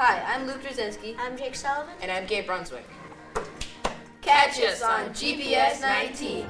Hi, I'm Luke Drzezinski. I'm Jake Sullivan. And I'm Gabe Brunswick. Catch us on GPS 19.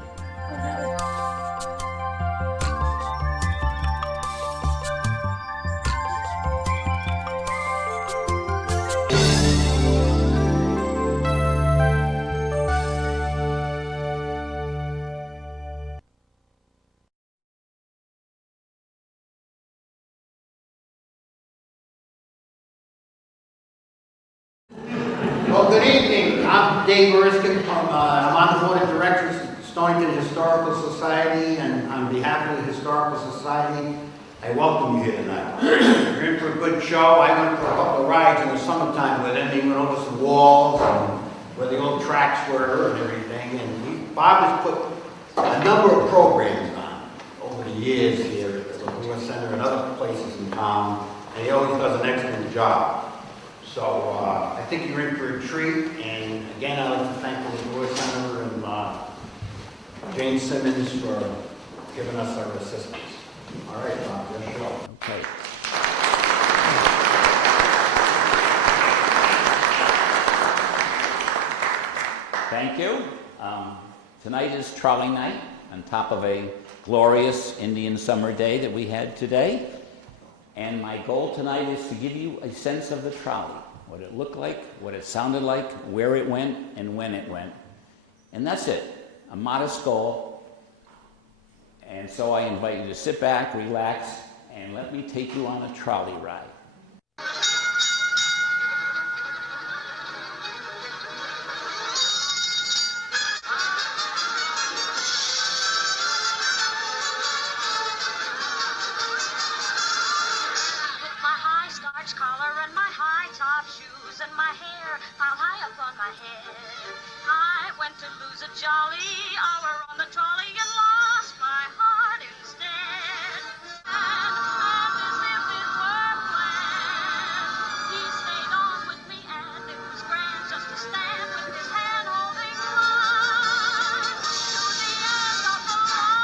Well, good evening. I'm Dave Erskin. I'm on the board of directors of Stonington Historical Society, and on behalf of the Historical Society, I welcome you here tonight. You're in for a good show. I went for a couple of rides in the summertime with him. He went over some walls and where the old tracks were and everything. And Bob has put a number of programs on over the years here at the Lewis Center and other places in town, and he always does an excellent job. So I think you're in for a treat, and again, I'd like to thank the Lewis Center and Jane Simmons for giving us our assistance. All right, Bob, your show. Okay. Thank you. Tonight is trolley night on top of a glorious Indian summer day that we had today. And my goal tonight is to give you a sense of the trolley, what it looked like, what it sounded like, where it went, and when it went. And that's it, a modest goal. And so I invite you to sit back, relax, and let me take you on a trolley ride. Collar and my high top shoes and my hair piled high up on my head. I went to lose a jolly hour on the trolley and lost my heart instead. And as if it were planned, he stayed on with me and it was grand just to stand with his hand holding mine to the end of the line.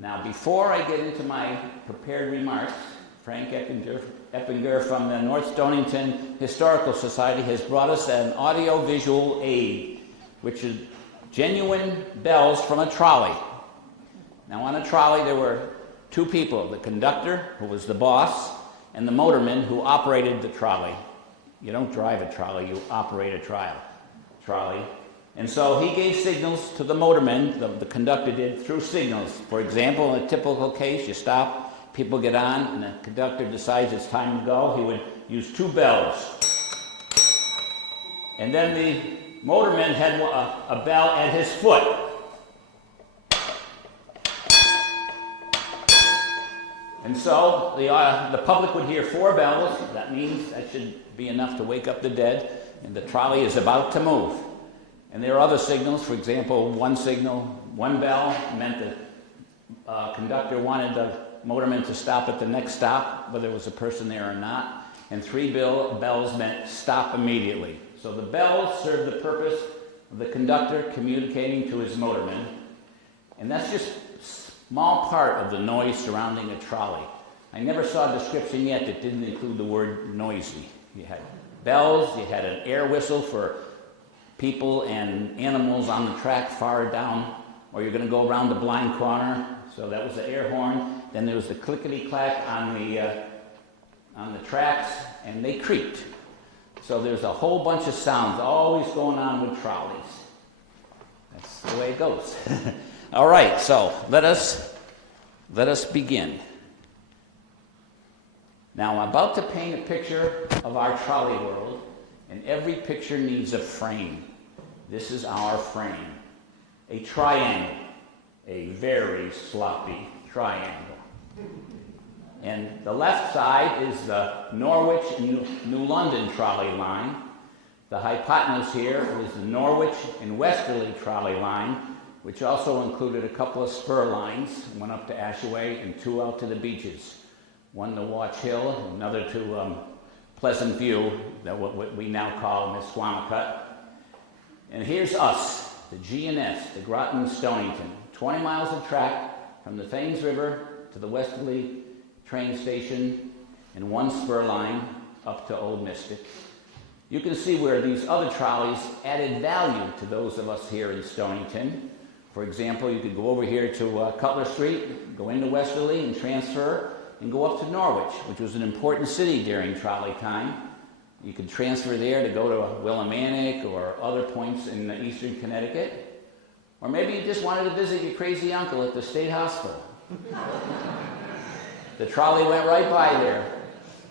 Now, before I get into my prepared remarks, Frank Eppinger from the North Stonington Historical Society has brought us an audio-visual aid, which is genuine bells from a trolley. Now, on a trolley, there were two people, the conductor, who was the boss, and the motorman, who operated the trolley. You don't drive a trolley, you operate a trolley. And so he gave signals to the motorman, the conductor did, through signals. For example, in a typical case, you stop, people get on, and the conductor decides it's time to go. He would use two bells. And then the motorman had a bell at his foot. And so the public would hear four bells. That means that should be enough to wake up the dead, and the trolley is about to move. And there are other signals. For example, one bell meant the conductor wanted the motorman to stop at the next stop, whether it was a person there or not. And three bells meant stop immediately. So the bells serve the purpose of the conductor communicating to his motorman. And that's just a small part of the noise surrounding a trolley. I never saw a description yet that didn't include the word noisy. You had bells, you had an air whistle for people and animals on the track far down, or you're going to go around the blind corner, so that was the air horn. Then there was the clickety-clack on the tracks, and they creaked. So there's a whole bunch of sounds always going on with trolleys. That's the way it goes. All right, so let us begin. Now I'm about to paint a picture of our trolley world, and every picture needs a frame. This is our frame. A triangle. A very sloppy triangle. And the left side is the Norwich and New London trolley line. The hypotenuse here is the Norwich and Westerly trolley line, which also included a couple of spur lines, one up to Ashaway and two out to the beaches. One to Watch Hill, another to Pleasant View, what we now call Misquamicut. And here's us, the G&S, the Groton Stonington, 20 miles of track from the Thames River to the Westerly train station and one spur line up to Old Mystic. You can see where these other trolleys added value to those of us here in Stonington. For example, you could go over here to Cutler Street, go into Westerly and transfer, and go up to Norwich, which was an important city during trolley time. You could transfer there to go to Willimantic or other points in eastern Connecticut. Or maybe you just wanted to visit your crazy uncle at the state hospital. The trolley went right by there.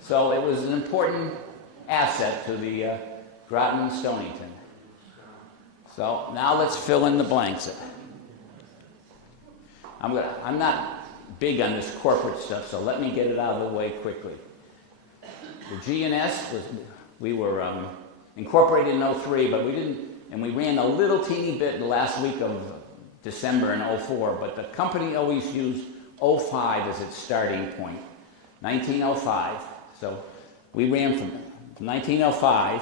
So it was an important asset to the Groton Stonington. So now let's fill in the blanks. I'm not big on this corporate stuff, so let me get it out of the way quickly. The G&S we were incorporated in 03, but we didn't, and we ran a little teeny bit the last week of December in 04, but the company always used 05 as its starting point, 1905. So we ran from 1905,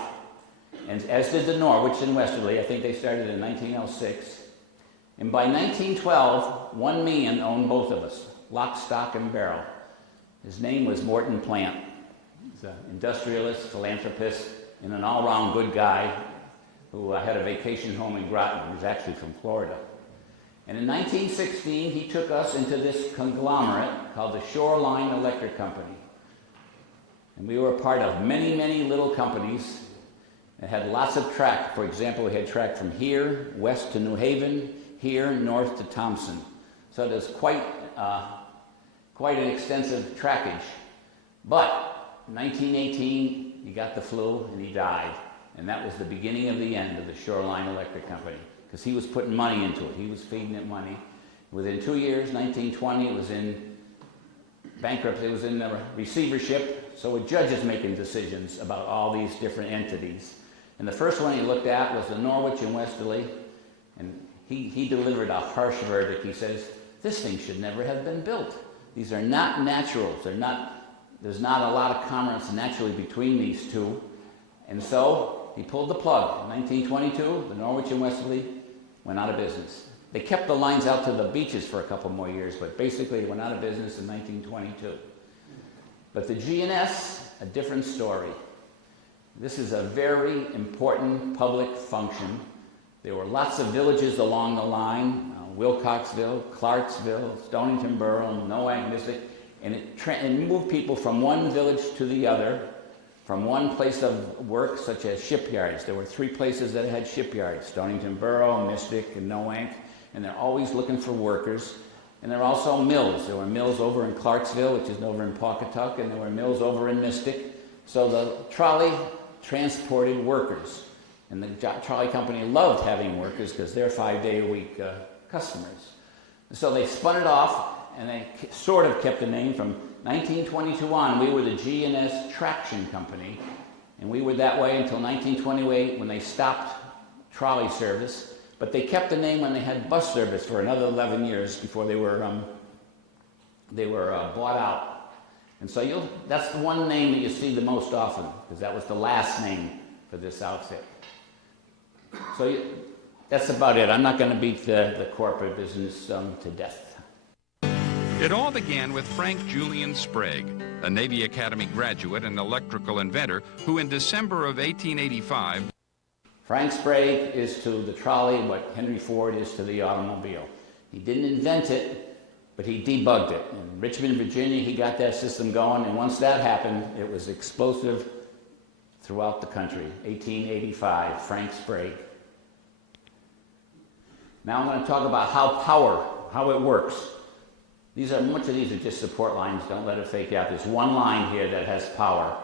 and as did the Norwich and Westerly. I think they started in 1906. And by 1912, one man owned both of us, lock, stock, and barrel. His name was Morton Plant. He's an industrialist, philanthropist, and an all-round good guy who had a vacation home in Groton. He was actually from Florida. And in 1916, he took us into this conglomerate called the Shoreline Electric Company. And we were a part of many, many little companies that had lots of track. For example, we had track from here, west to New Haven, here, north to Thompson. So there's quite an extensive trackage. But in 1918, he got the flu and he died. And that was the beginning of the end of the Shoreline Electric Company, because he was putting money into it. He was feeding it money. Within 2 years, 1920, it was in bankruptcy. It was in the receivership. So a judge is making decisions about all these different entities. And the first one he looked at was the Norwich and Westerly. And he delivered a harsh verdict. He says, this thing should never have been built. These are not naturals. There's not a lot of commerce naturally between these two. And so he pulled the plug. In 1922, the Norwich and Westerly went out of business. They kept the lines out to the beaches for a couple more years, but basically it went out of business in 1922. But the G&S, a different story. This is a very important public function. There were lots of villages along the line, Wilcoxville, Clarksville, Stonington Borough, Noank, Mystic, and it moved people from one village to the other, from one place of work, such as shipyards. There were 3 places that had shipyards, Stonington Borough, Mystic, and Noank, and they're always looking for workers. And there are also mills. There were mills over in Clarksville, which is over in Pawcatuck, and there were mills over in Mystic. So the trolley transported workers. And the trolley company loved having workers because they're 5-day-a-week customers. And so they spun it off, and they sort of kept the name. From 1922 on, we were the G&S Traction Company, and we were that way until 1928 when they stopped trolley service. But they kept the name when they had bus service for another 11 years before they were bought out. And so that's the one name that you see the most often, because that was the last name for this outfit. So that's about it. I'm not going to beat the corporate business to death. It all began with Frank Julian Sprague, a Navy Academy graduate and electrical inventor who in December of 1885... Frank Sprague is to the trolley what Henry Ford is to the automobile. He didn't invent it, but he debugged it. In Richmond, Virginia, he got that system going, and once that happened, it was explosive throughout the country. 1885, Frank Sprague. Now I'm going to talk about how it works. Much of these are just support lines. Don't let it fake out. There's one line here that has power,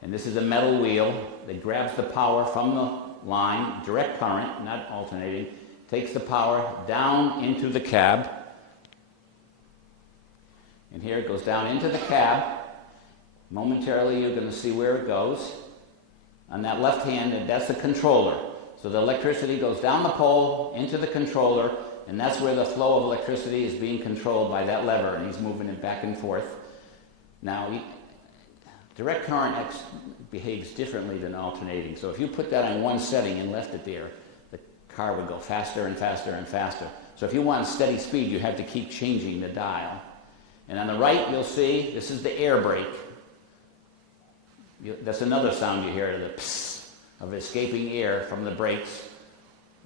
and this is a metal wheel that grabs the power from the line, direct current, not alternating, takes the power down into the cab. And here it goes down into the cab. Momentarily you're going to see where it goes. On that left hand, that's the controller. So the electricity goes down the pole into the controller, and that's where the flow of electricity is being controlled by that lever, and he's moving it back and forth. Now, direct current behaves differently than alternating. So if you put that on one setting and left it there, the car would go faster and faster and faster. So if you want steady speed, you have to keep changing the dial. And on the right, you'll see, this is the air brake. That's another sound you hear, the psst of escaping air from the brakes.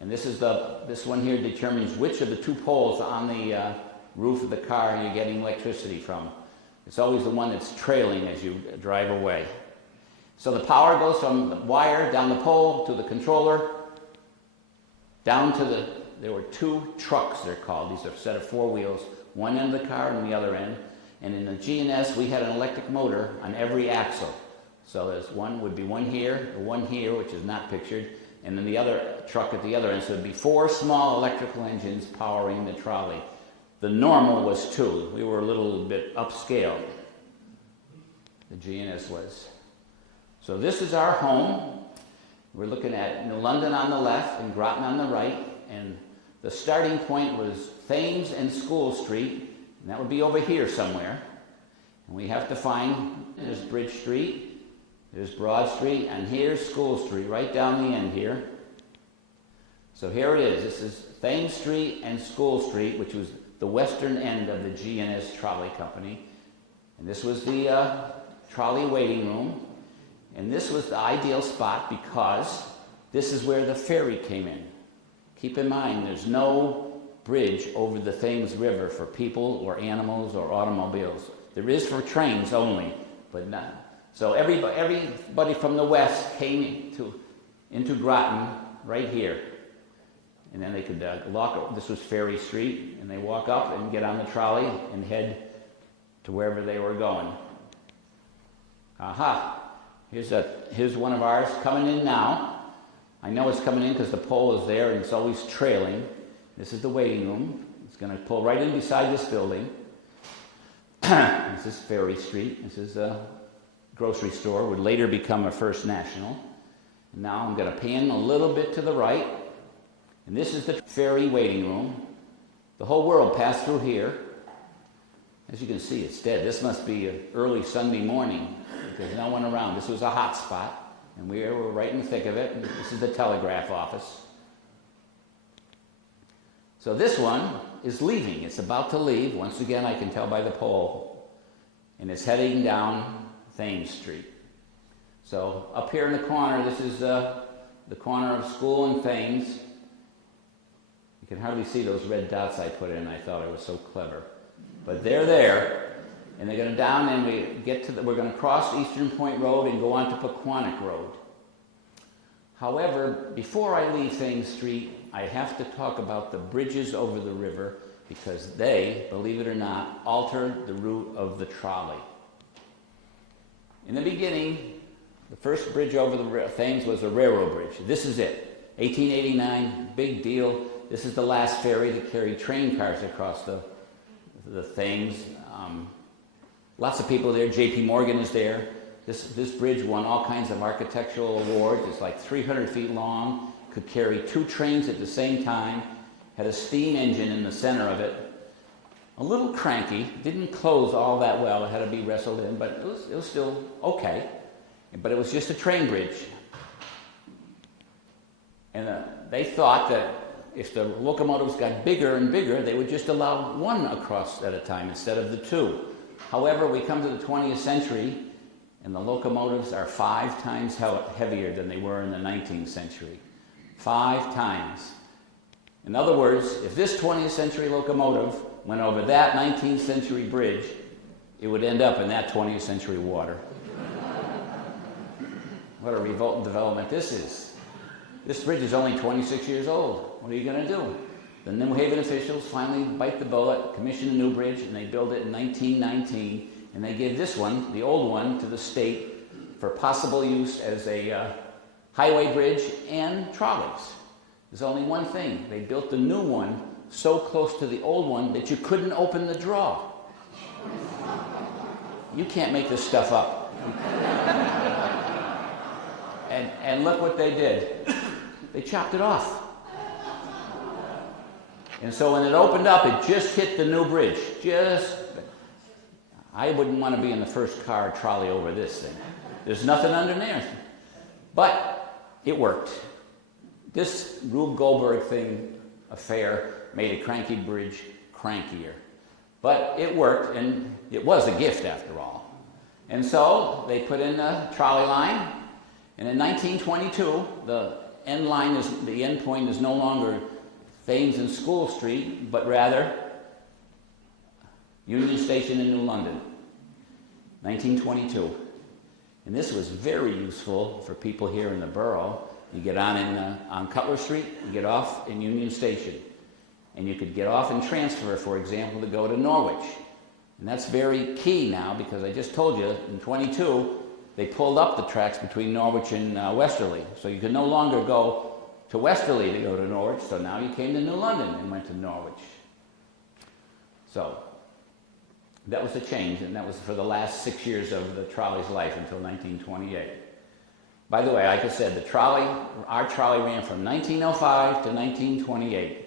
And this one here determines which of the two poles on the roof of the car you're getting electricity from. It's always the one that's trailing as you drive away. So the power goes from the wire down the pole to the controller, down to there were two trucks, they're called. These are a set of four wheels, one end of the car and the other end. And in the G&S, we had an electric motor on every axle. So there's would be one here, which is not pictured, and then the other truck at the other end. So it'd be four small electrical engines powering the trolley. The normal was two. We were a little bit upscale. The G&S was. So this is our home. We're looking at New London on the left and Groton on the right. And the starting point was Thames and School Street. And that would be over here somewhere. And we have to find, there's Bridge Street, there's Broad Street, and here's School Street, right down the end here. So here it is. This is Thames Street and School Street, which was the western end of the G&S Trolley Company. And this was the trolley waiting room. And this was the ideal spot because this is where the ferry came in. Keep in mind, there's no bridge over the Thames River for people or animals or automobiles. There is for trains only, but not. So everybody from the west came into Groton right here. And then they could this was Ferry Street, and they walk up and get on the trolley and head to wherever they were going. Aha, here's one of ours coming in now. I know it's coming in because the pole is there and it's always trailing. This is the waiting room. It's going to pull right in beside this building. This is Ferry Street. This is a grocery store, would later become a First National. And now I'm going to pan a little bit to the right. And this is the ferry waiting room. The whole world passed through here. As you can see, it's dead. This must be an early Sunday morning because no one around. This was a hot spot, and we were right in the thick of it. And this is the telegraph office. So this one is leaving. It's about to leave. Once again, I can tell by the pole. And it's heading down Thames Street. So up here in the corner, this is the corner of School and Thames. You can hardly see those red dots I put in. I thought I was so clever. But they're there, and they're going to down, and we're going to cross Eastern Point Road and go on to Pequannock Road. However, before I leave Thames Street, I have to talk about the bridges over the river because they, believe it or not, altered the route of the trolley. In the beginning, the first bridge over the Thames was a railroad bridge. This is it. 1889, big deal. This is the last ferry that carried train cars across the Thames. Lots of people there. J.P. Morgan is there. This bridge won all kinds of architectural awards. It's like 300 feet long, could carry two trains at the same time, had a steam engine in the center of it. A little cranky, didn't close all that well. It had to be wrestled in, but it was still okay. But it was just a train bridge. And they thought that if the locomotives got bigger and bigger, they would just allow one across at a time instead of the two. However, we come to the 20th century, and the locomotives are 5 times heavier than they were in the 19th century. 5 times. In other words, if this 20th century locomotive went over that 19th century bridge, it would end up in that 20th century water. What a revolting development this is. This bridge is only 26 years old. What are you going to do? The New Haven officials finally bite the bullet, commission a new bridge, and they build it in 1919. And they gave this one, the old one, to the state for possible use as a highway bridge and trolleys. There's only one thing. They built the new one so close to the old one that you couldn't open the draw. You can't make this stuff up. And look what they did. They chopped it off. And so when it opened up, it just hit the new bridge. I wouldn't want to be in the first car trolley over this thing. There's nothing under there. But it worked. This Rube Goldberg affair made a cranky bridge crankier. But it worked, and it was a gift after all. And so they put in a trolley line, and in 1922, the end point is no longer Thames and School Street, but rather Union Station in New London, 1922. And this was very useful for people here in the borough. You get on Cutler Street, you get off in Union Station. And you could get off and transfer, for example, to go to Norwich. And that's very key now, because I just told you, in 22, they pulled up the tracks between Norwich and Westerly. So you could no longer go to Westerly to go to Norwich, so now you came to New London and went to Norwich. So that was a change, and that was for the last 6 years of the trolley's life until 1928. By the way, like I said, our trolley ran from 1905 to 1928.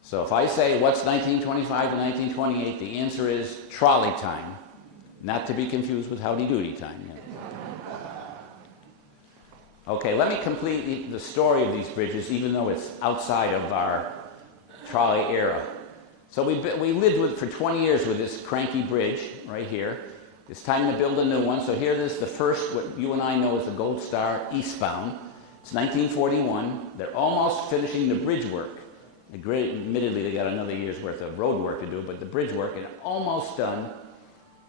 So if I say, what's 1925 to 1928, the answer is trolley time, not to be confused with howdy doody time. Okay, let me complete the story of these bridges, even though it's outside of our trolley era. So we lived for 20 years with this cranky bridge right here. It's time to build a new one. So here is the first, what you and I know as the Gold Star eastbound. It's 1941. They're almost finishing the bridge work. Admittedly, they got another year's worth of road work to do, but the bridge work is almost done.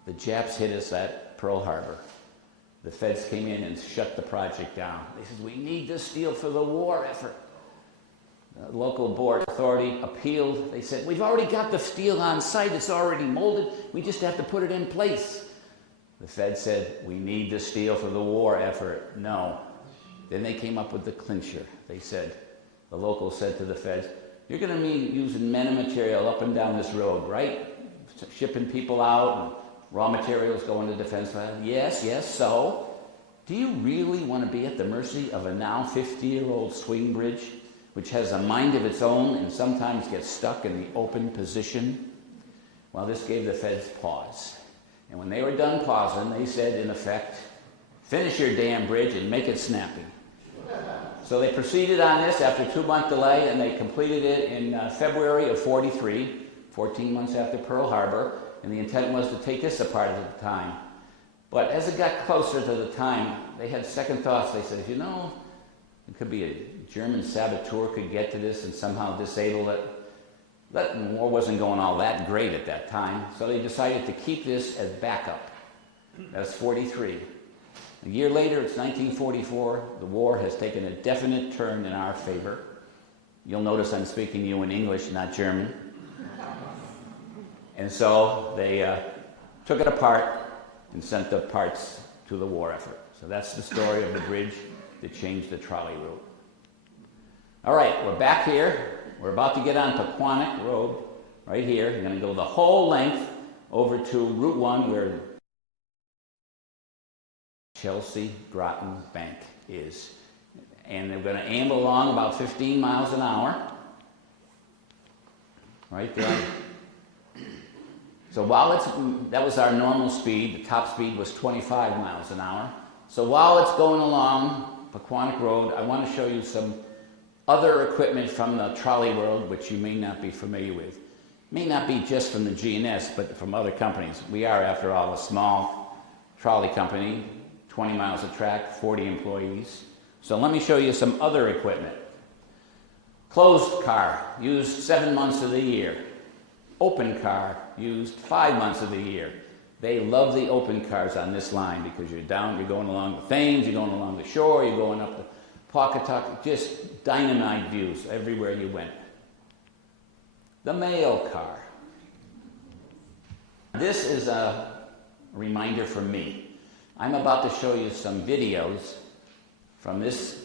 The Japs hit us at Pearl Harbor. The feds came in and shut the project down. They said, we need this steel for the war effort. The local board authority appealed. They said, we've already got the steel on site. It's already molded. We just have to put it in place. The feds said, we need the steel for the war effort. No. Then they came up with the clincher. They said, the locals said to the feds, you're going to be using men and material up and down this road, right? Shipping people out and raw materials going to defense. Yes, so do you really want to be at the mercy of a now 50-year-old swing bridge, which has a mind of its own and sometimes gets stuck in the open position? Well, this gave the feds pause. And when they were done pausing, they said, in effect, finish your damn bridge and make it snappy. So they proceeded on this after a 2-month delay, and they completed it in February of 43, 14 months after Pearl Harbor, and the intent was to take this apart at the time. But as it got closer to the time, they had second thoughts. They said, it could be a German saboteur could get to this and somehow disable it. The war wasn't going all that great at that time, so they decided to keep this as backup. That's 43. A year later, it's 1944. The war has taken a definite turn in our favor. You'll notice I'm speaking to you in English, not German. And so they took it apart and sent the parts to the war effort. So that's the story of the bridge that changed the trolley route. All right, we're back here. We're about to get on Pequannock Road, right here. You're going to go the whole length over to Route 1, where Chelsea Groton Bank is. And they're going to amble along about 15 miles an hour. Right there. So that was our normal speed. The top speed was 25 miles an hour. So while it's going along Pequannock Road, I want to show you some other equipment from the trolley world, which you may not be familiar with. It may not be just from the G&S, but from other companies. We are, after all, a small trolley company, 20 miles of track, 40 employees. So let me show you some other equipment. Closed car, used 7 months of the year. Open car, used 5 months of the year. They love the open cars on this line because you're going along the Thames, you're going along the shore, you're going up the Pawcatuck, just dynamite views everywhere you went. The mail car. This is a reminder for me. I'm about to show you some videos from this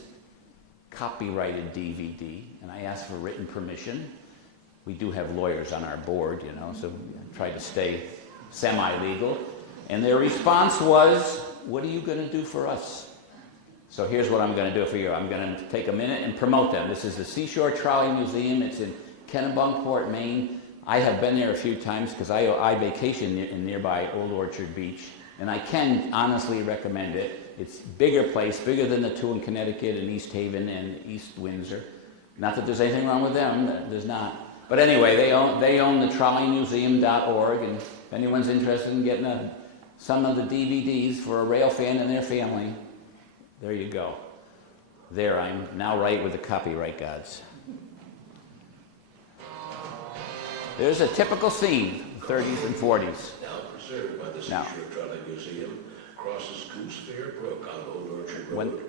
copyrighted DVD, and I asked for written permission. We do have lawyers on our board, so we try to stay semi-legal. And their response was, what are you going to do for us? So here's what I'm going to do for you. I'm going to take a minute and promote them. This is the Seashore Trolley Museum. It's in Kennebunkport, Maine. I have been there a few times because I vacation in nearby Old Orchard Beach, and I can honestly recommend it. It's a bigger place, bigger than the two in Connecticut and East Haven and East Windsor. Not that there's anything wrong with them, there's not. But anyway, they own the trolleymuseum.org, and if anyone's interested in getting some of the DVDs for a rail fan and their family, there you go. There, I'm now right with the copyright gods. There's a typical scene, 30s and 40s. Now preserved by the Seashore Trolley Museum, crosses Goose Fair Brook on Old Orchard Road.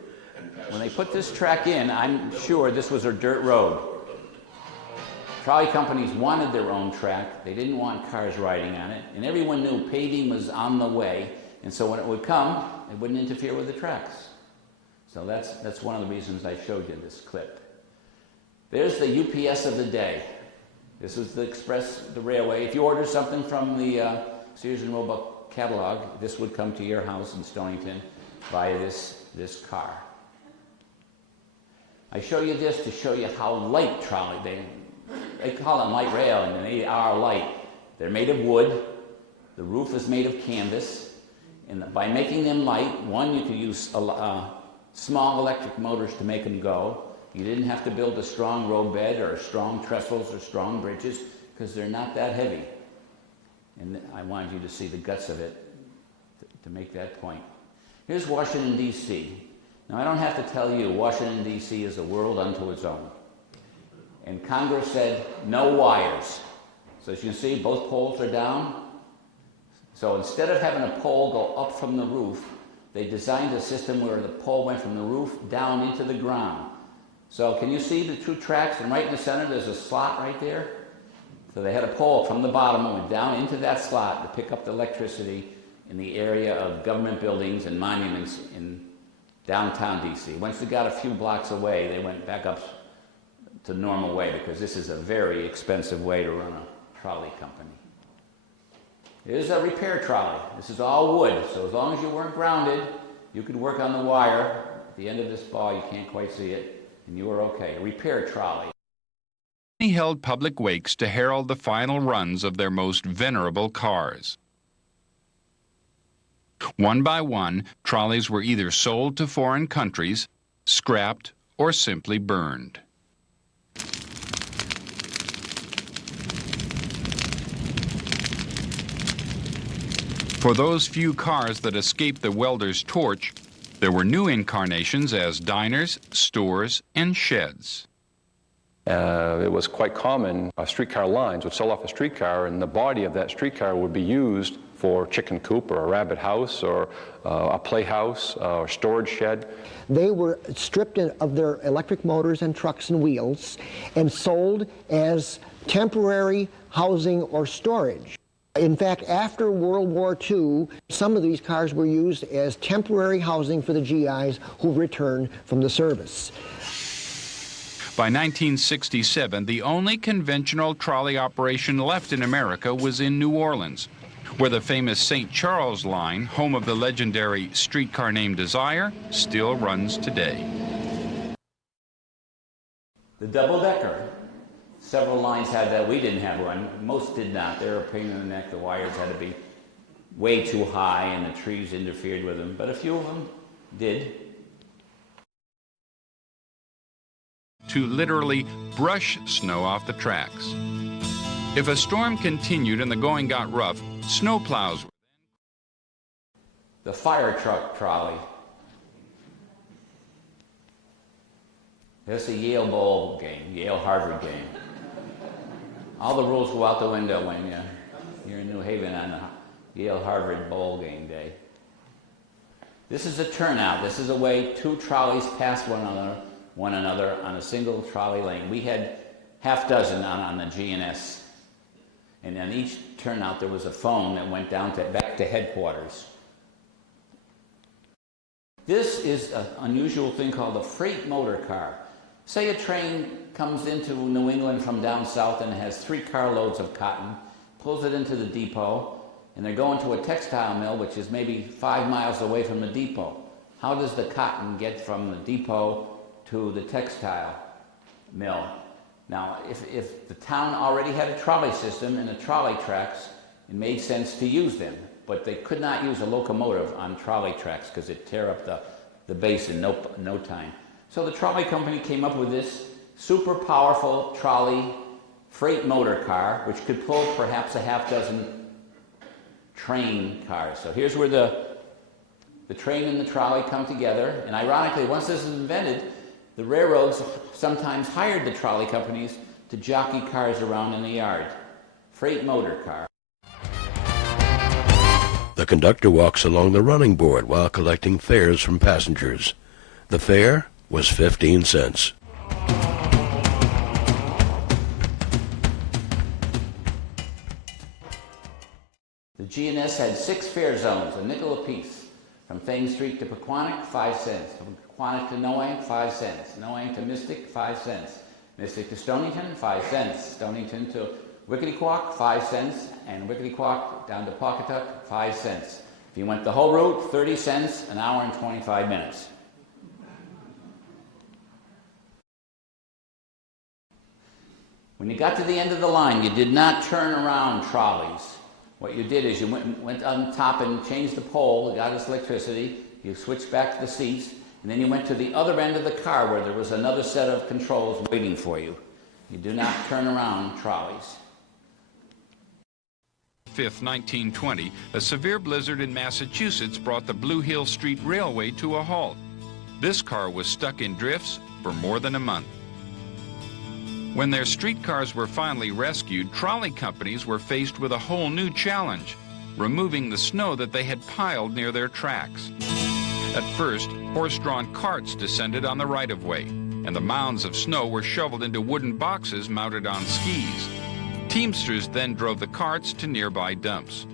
When they put this track in, I'm sure this was a dirt road. Trolley companies wanted their own track. They didn't want cars riding on it, and everyone knew paving was on the way, and so when it would come, it wouldn't interfere with the tracks. So that's one of the reasons I showed you this clip. There's the UPS of the day. This was the express, the railway. If you order something from the Sears and Roebuck catalog, this would come to your house in Stonington via this car. I show you this to show you how light trolley, they call them light rail, and they are light. They're made of wood. The roof is made of canvas. And by making them light, one, you could use small electric motors to make them go. You didn't have to build a strong road bed or strong trestles or strong bridges because they're not that heavy. And I wanted you to see the guts of it to make that point. Here's Washington, D.C. Now, I don't have to tell you, Washington, D.C. is a world unto its own. And Congress said, no wires. So as you can see, both poles are down. So instead of having a pole go up from the roof, they designed a system where the pole went from the roof down into the ground. So can you see the two tracks? And right in the center, there's a slot right there. So they had a pole from the bottom and went down into that slot to pick up the electricity in the area of government buildings and monuments in downtown DC. Once they got a few blocks away, they went back up to normal way because this is a very expensive way to run a trolley company. Here's a repair trolley. This is all wood, so as long as you weren't grounded, you could work on the wire. At the end of this ball, you can't quite see it. And you were okay. A repair trolley. He held public wakes to herald the final runs of their most venerable cars. One by one, trolleys were either sold to foreign countries, scrapped, or simply burned. For those few cars that escaped the welder's torch, there were new incarnations as diners, stores, and sheds. It was quite common, streetcar lines would sell off a streetcar, and the body of that streetcar would be used for chicken coop or a rabbit house or a playhouse or storage shed. They were stripped of their electric motors and trucks and wheels and sold as temporary housing or storage. In fact, after World War II, some of these cars were used as temporary housing for the GIs who returned from the service. By 1967, the only conventional trolley operation left in America was in New Orleans, where the famous St. Charles line, home of the legendary streetcar named Desire, still runs today. The double-decker. Several lines had that. We didn't have one. Most did not. They were a pain in the neck. The wires had to be way too high and the trees interfered with them, but a few of them did. To literally brush snow off the tracks. If a storm continued and the going got rough, snowplows were The fire truck trolley. That's the Yale Bowl game, Yale-Harvard game. All the rules go out the window when you're in New Haven on a Yale-Harvard Bowl game day. This is a turnout. This is a way two trolleys pass one another on a single trolley lane. We had half dozen on the G&S. And on each turnout there was a phone that went down back to headquarters. This is an unusual thing called a freight motor car. Say a train comes into New England from down south and has 3 carloads of cotton, pulls it into the depot, and they're going to a textile mill which is maybe 5 miles away from the depot. How does the cotton get from the depot to the textile mill? Now, if the town already had a trolley system and the trolley tracks, it made sense to use them. But they could not use a locomotive on trolley tracks because it'd tear up the base in no time. So the trolley company came up with this super powerful trolley freight motor car, which could pull perhaps a half dozen train cars. So here's where the train and the trolley come together. And ironically, once this was invented, the railroads sometimes hired the trolley companies to jockey cars around in the yard. Freight motor car. The conductor walks along the running board while collecting fares from passengers. The fare was 15 cents. The G&S had 6 fare zones, a nickel apiece. From Thames Street to Pequannock, 5 cents. From Pequannock to Noank, 5 cents. Noank to Mystic, 5 cents. Mystic to Stonington, 5 cents. Stonington to Wickety-Quack, 5 cents. And Wickety-Quack down to Pawcatuck, 5 cents. If you went the whole route, 30 cents, an hour and 25 minutes. When you got to the end of the line, you did not turn around trolleys. What you did is you went on top and changed the pole, got us electricity, you switched back to the seats, and then you went to the other end of the car where there was another set of controls waiting for you. You do not turn around trolleys. 5th, 1920, a severe blizzard in Massachusetts brought the Blue Hill Street Railway to a halt. This car was stuck in drifts for more than a month. When their streetcars were finally rescued, trolley companies were faced with a whole new challenge, removing the snow that they had piled near their tracks. At first, horse-drawn carts descended on the right-of-way, and the mounds of snow were shoveled into wooden boxes mounted on skis. Teamsters then drove the carts to nearby dumps.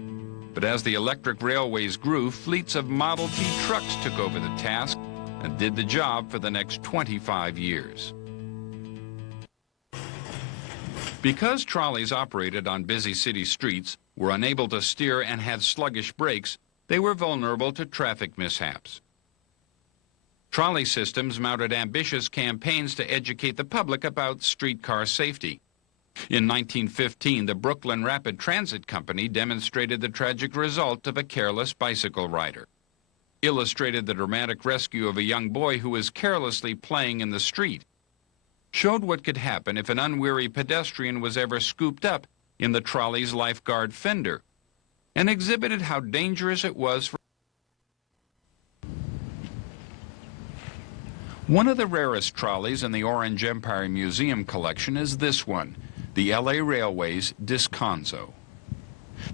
But as the electric railways grew, fleets of Model T trucks took over the task and did the job for the next 25 years. Because trolleys operated on busy city streets, were unable to steer and had sluggish brakes, they were vulnerable to traffic mishaps. Trolley systems mounted ambitious campaigns to educate the public about streetcar safety. In 1915, the Brooklyn Rapid Transit Company demonstrated the tragic result of a careless bicycle rider. Illustrated the dramatic rescue of a young boy who was carelessly playing in the street. Showed what could happen if an unwary pedestrian was ever scooped up in the trolley's lifeguard fender, and exhibited how dangerous it was for. One of the rarest trolleys in the Orange Empire Museum collection is this one, the LA Railway's Descanso.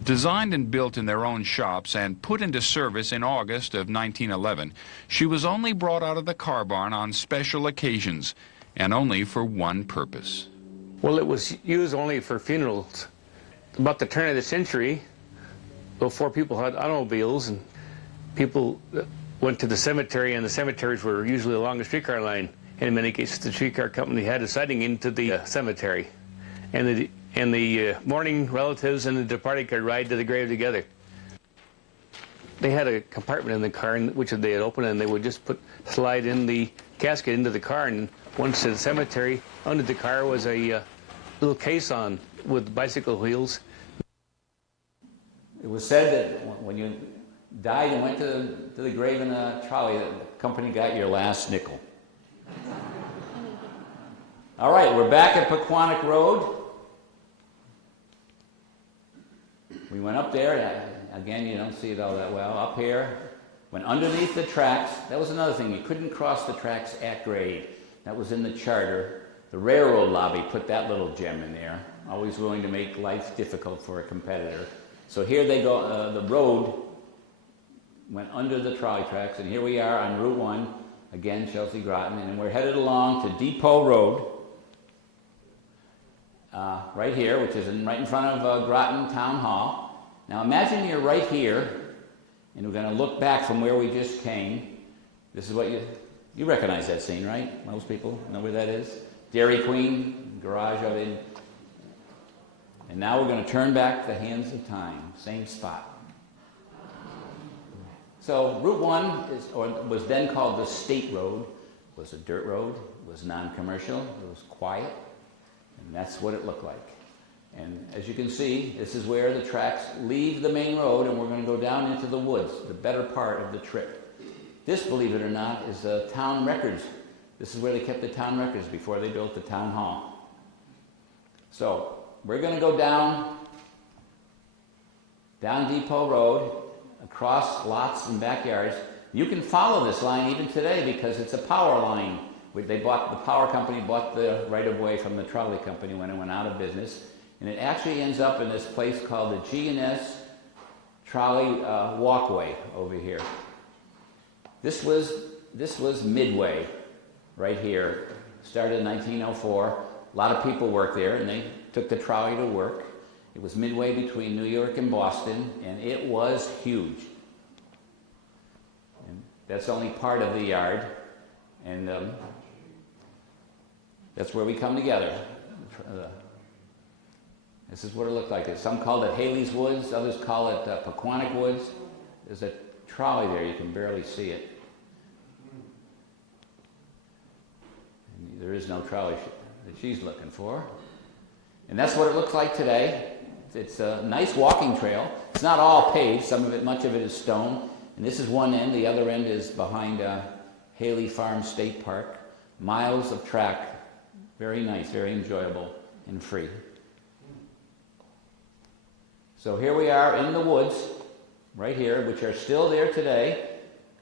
Designed and built in their own shops and put into service in August of 1911, she was only brought out of the car barn on special occasions, and only for one purpose. Well, it was used only for funerals. About the turn of the century, before people had automobiles and people went to the cemetery, and the cemeteries were usually along the streetcar line. And in many cases, the streetcar company had a siding into the cemetery. And the mourning relatives and the departed could ride to the grave together. They had a compartment in the car which they had opened, and they would just slide in the casket into the car, and once to the cemetery, under the car was a little caisson with bicycle wheels. It was said that when you died and went to the grave in a trolley, the company got your last nickel. All right, we're back at Pequannock Road. We went up there. Again, you don't see it all that well. Up here, went underneath the tracks. That was another thing. You couldn't cross the tracks at grade. That was in the charter. The railroad lobby put that little gem in there, always willing to make life difficult for a competitor. So here they go, the road went under the trolley tracks, and here we are on Route 1, again, Chelsea Groton, and we're headed along to Depot Road, right here, which is right in front of Groton Town Hall. Now imagine you're right here, and we're going to look back from where we just came. This is what you recognize that scene, right? Most people know where that is. Dairy Queen, garage of it. And now we're going to turn back the hands of time, same spot. So Route 1 was then called the State Road. It was a dirt road, it was non-commercial, it was quiet. And that's what it looked like. And as you can see, this is where the tracks leave the main road, and we're going to go down into the woods, the better part of the trip. This, believe it or not, is the town records. This is where they kept the town records before they built the town hall. So we're going to go down Depot Road, across lots and backyards. You can follow this line even today because it's a power line. The power company bought the right-of-way from the trolley company when it went out of business. And it actually ends up in this place called the G&S Trolley walkway over here. This was Midway, right here. Started in 1904. A lot of people worked there, and they took the trolley to work. It was midway between New York and Boston, and it was huge. And that's only part of the yard, and that's where we come together. This is what it looked like. Some called it Haley's Woods, others call it Pequannock Woods. There's a trolley there, you can barely see it. And there is no trolley that she's looking for. And that's what it looks like today. It's a nice walking trail. It's not all paved, much of it is stone. And this is one end, the other end is behind Haley Farm State Park. Miles of track. Very nice, very enjoyable and free. So here we are in the woods, right here, which are still there today.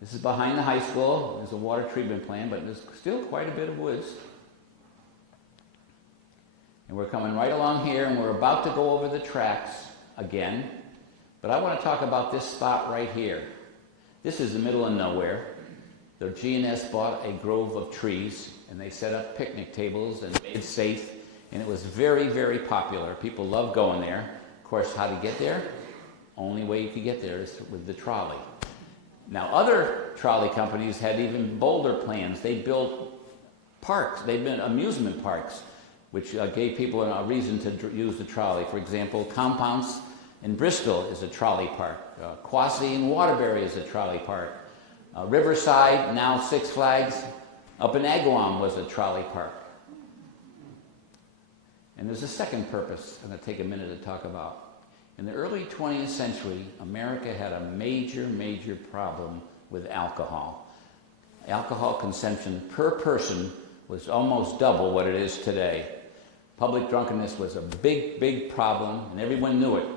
This is behind the high school. There's a water treatment plant, but there's still quite a bit of woods. And we're coming right along here, and we're about to go over the tracks again. But I want to talk about this spot right here. This is the middle of nowhere. The G&S bought a grove of trees, and they set up picnic tables and made it safe. And it was very, very popular. People loved going there. Of course, how to get there? Only way you could get there is with the trolley. Now, other trolley companies had even bolder plans. They built parks. They built amusement parks, which gave people a reason to use the trolley. For example, Compounce in Bristol is a trolley park. Quasi in Waterbury is a trolley park. Riverside, now Six Flags, up in Agawam was a trolley park. And there's a second purpose I'm going to take a minute to talk about. In the early 20th century, America had a major, major problem with alcohol. Alcohol consumption per person was almost double what it is today. Public drunkenness was a big, big problem, and everyone knew it.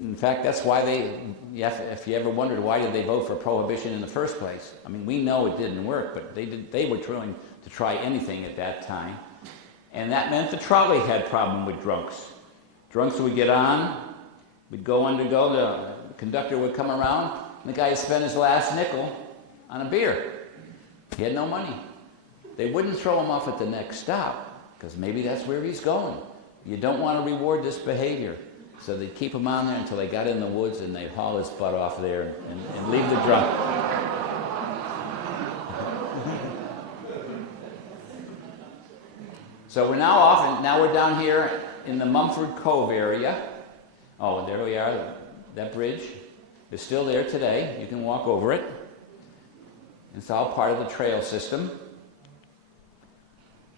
In fact, that's why if you ever wondered why did they vote for prohibition in the first place, I mean, we know it didn't work, but they were trying to try anything at that time. And that meant the trolley had problem with drunks. Drunks would get on, we'd go undergo, the conductor would come around, and the guy would spend his last nickel on a beer. He had no money. They wouldn't throw him off at the next stop, because maybe that's where he's going. You don't want to reward this behavior. So they'd keep him on there until they got in the woods, and they'd haul his butt off there and leave the drunk. So we're now we're down here in the Mumford Cove area. Oh, there we are. That bridge is still there today. You can walk over it. It's all part of the trail system.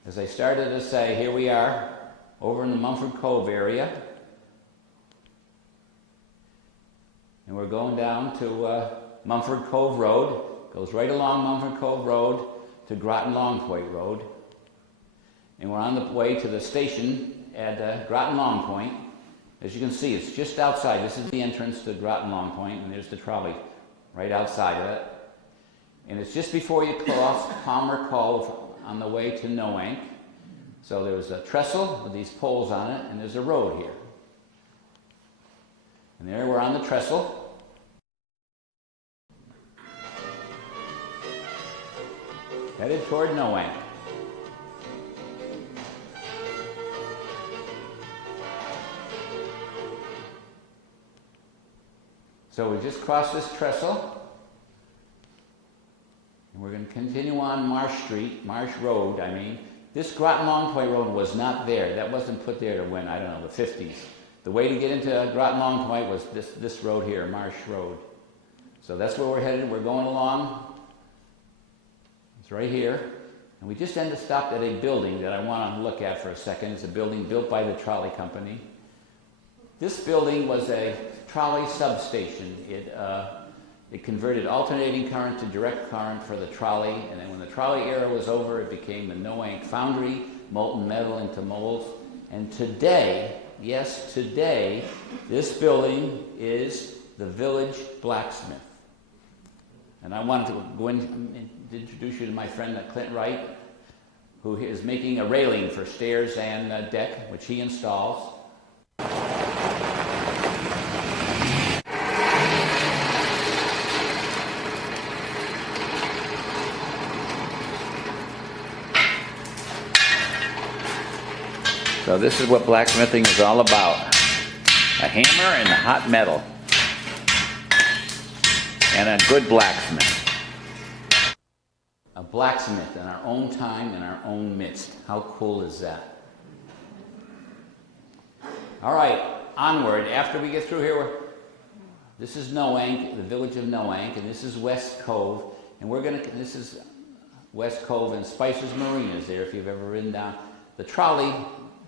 As I started to say, here we are over in the Mumford Cove area. And we're going down to Mumford Cove Road. Goes right along Mumford Cove Road to Groton Longpoint Road. And we're on the way to the station at Groton Long Point. As you can see, it's just outside. This is the entrance to Groton Long Point, and there's the trolley right outside of it. And it's just before you cross Palmer Cove on the way to Noank. So there's a trestle with these poles on it, and there's a road here. And there we're on the trestle. Headed toward Noank. So we just crossed this trestle, and we're going to continue on Marsh Road, I mean. This Groton Longpoint Road was not there. That wasn't put there to when, I don't know, the 50s. The way to get into Groton Longpoint was this road here, Marsh Road. So that's where we're headed. We're going along. It's right here. And we just ended stopped at a building that I want to look at for a second. It's a building built by the trolley company. This building was a trolley substation. It converted alternating current to direct current for the trolley, and then when the trolley era was over, it became a no-ink foundry, molten metal into molds. And today, yes, today, this building is the village blacksmith. And I wanted to go in and introduce you to my friend Clint Wright, who is making a railing for stairs and deck, which he installs. So this is what blacksmithing is all about. A hammer and hot metal. And a good blacksmith. A blacksmith in our own time, in our own midst. How cool is that? All right, onward. After we get through here, this is Noank, the village of Noank, and this is West Cove. And this is West Cove, and Spicer's Marina is there if you've ever ridden down. The trolley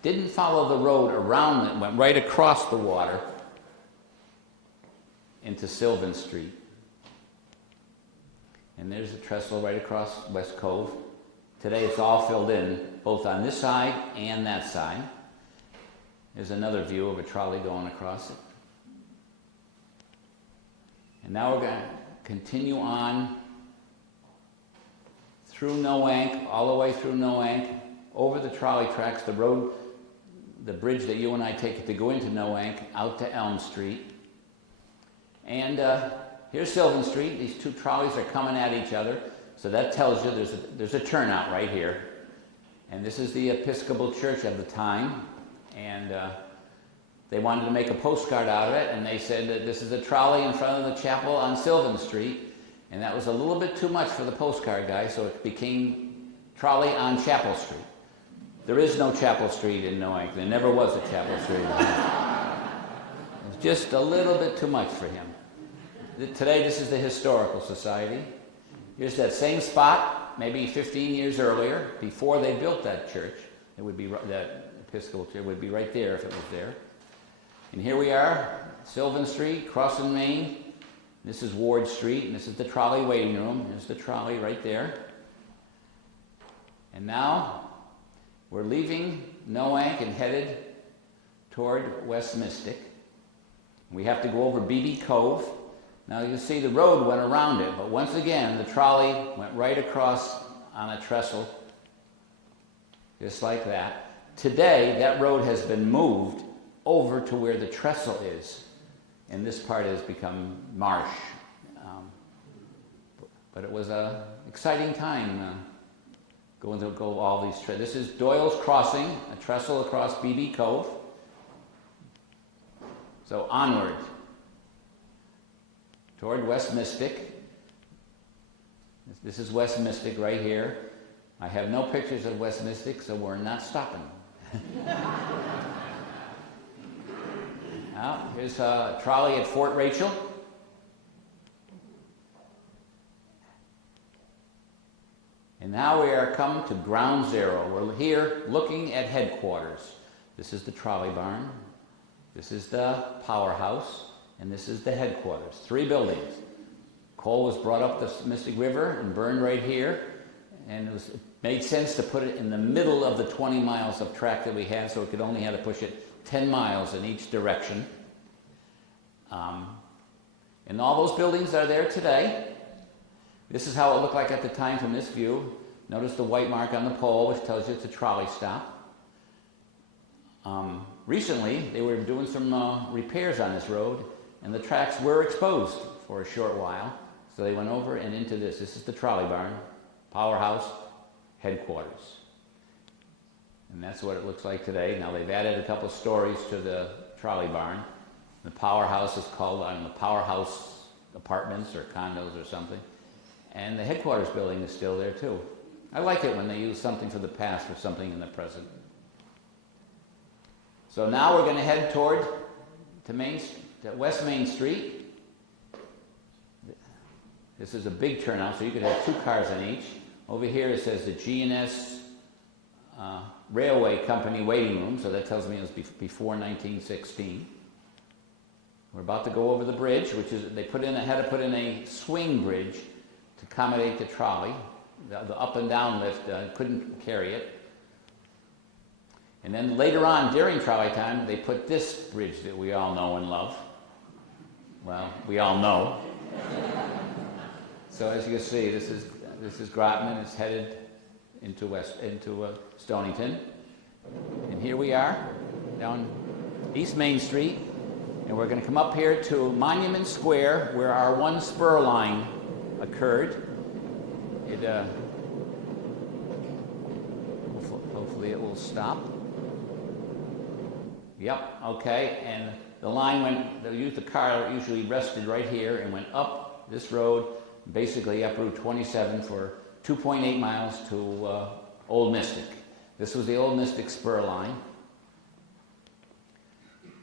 didn't follow the road around it, went right across the water into Sylvan Street. And there's the trestle right across West Cove. Today it's all filled in, both on this side and that side. There's another view of a trolley going across it. And now we're going to continue on through Noank, all the way through Noank, over the trolley tracks, the road, the bridge that you and I take to go into Noank, out to Elm Street. And here's Sylvan Street. These two trolleys are coming at each other. So that tells you there's a turnout right here. And this is the Episcopal Church of the time. And they wanted to make a postcard out of it. And they said that this is a trolley in front of the chapel on Sylvan Street. And that was a little bit too much for the postcard guy. So it became trolley on Chapel Street. There is no Chapel Street in Noank. There never was a Chapel Street. It's just a little bit too much for him. Today, this is the Historical Society. Here's that same spot, maybe 15 years earlier, before they built that church. It would be that Episcopal church would be right there if it was there. And here we are, Sylvan Street, crossing Main. This is Ward Street, and this is the trolley waiting room. There's the trolley right there. And now we're leaving Noank and headed toward West Mystic. We have to go over BB Cove. Now you can see the road went around it, but once again the trolley went right across on a trestle, just like that. Today that road has been moved over to where the trestle is, and this part has become marsh. But it was an exciting time going to go all these. This is Doyle's Crossing, a trestle across BB Cove. So onward toward West Mystic. This is West Mystic right here. I have no pictures of West Mystic, so we're not stopping. Now, here's a trolley at Fort Rachel. And now we are come to ground zero. We're here looking at headquarters. This is the trolley barn. This is the powerhouse. And this is the headquarters. 3 buildings. Coal was brought up the Mystic River and burned right here. And it made sense to put it in the middle of the 20 miles of track that we had, so we could only have to push it 10 miles in each direction. And all those buildings are there today. This is how it looked like at the time from this view. Notice the white mark on the pole, which tells you it's a trolley stop. Recently, they were doing some repairs on this road, and the tracks were exposed for a short while. So they went over and into this. This is the trolley barn, powerhouse, headquarters. And that's what it looks like today. Now they've added a couple stories to the trolley barn. The powerhouse is called the powerhouse apartments or condos or something. And the headquarters building is still there too. I like it when they use something from the past for something in the present. So now we're going to head toward to West Main Street. This is a big turnout, so you could have 2 cars in each. Over here it says the G&S Railway Company waiting room, so that tells me it was before 1916. We're about to go over the bridge, which is, they had to put in a swing bridge to accommodate the trolley. The up and down lift couldn't carry it. And then later on, during trolley time, they put this bridge that we all know and love. Well, we all know. So as you can see, this is Groton, and it's headed into Stonington. And here we are, down East Main Street, and we're going to come up here to Monument Square, where our one spur line occurred. Hopefully it will stop. Yep, okay, and the line the car usually rested right here and went up this road, basically up Route 27 for 2.8 miles to Old Mystic. This was the Old Mystic spur line.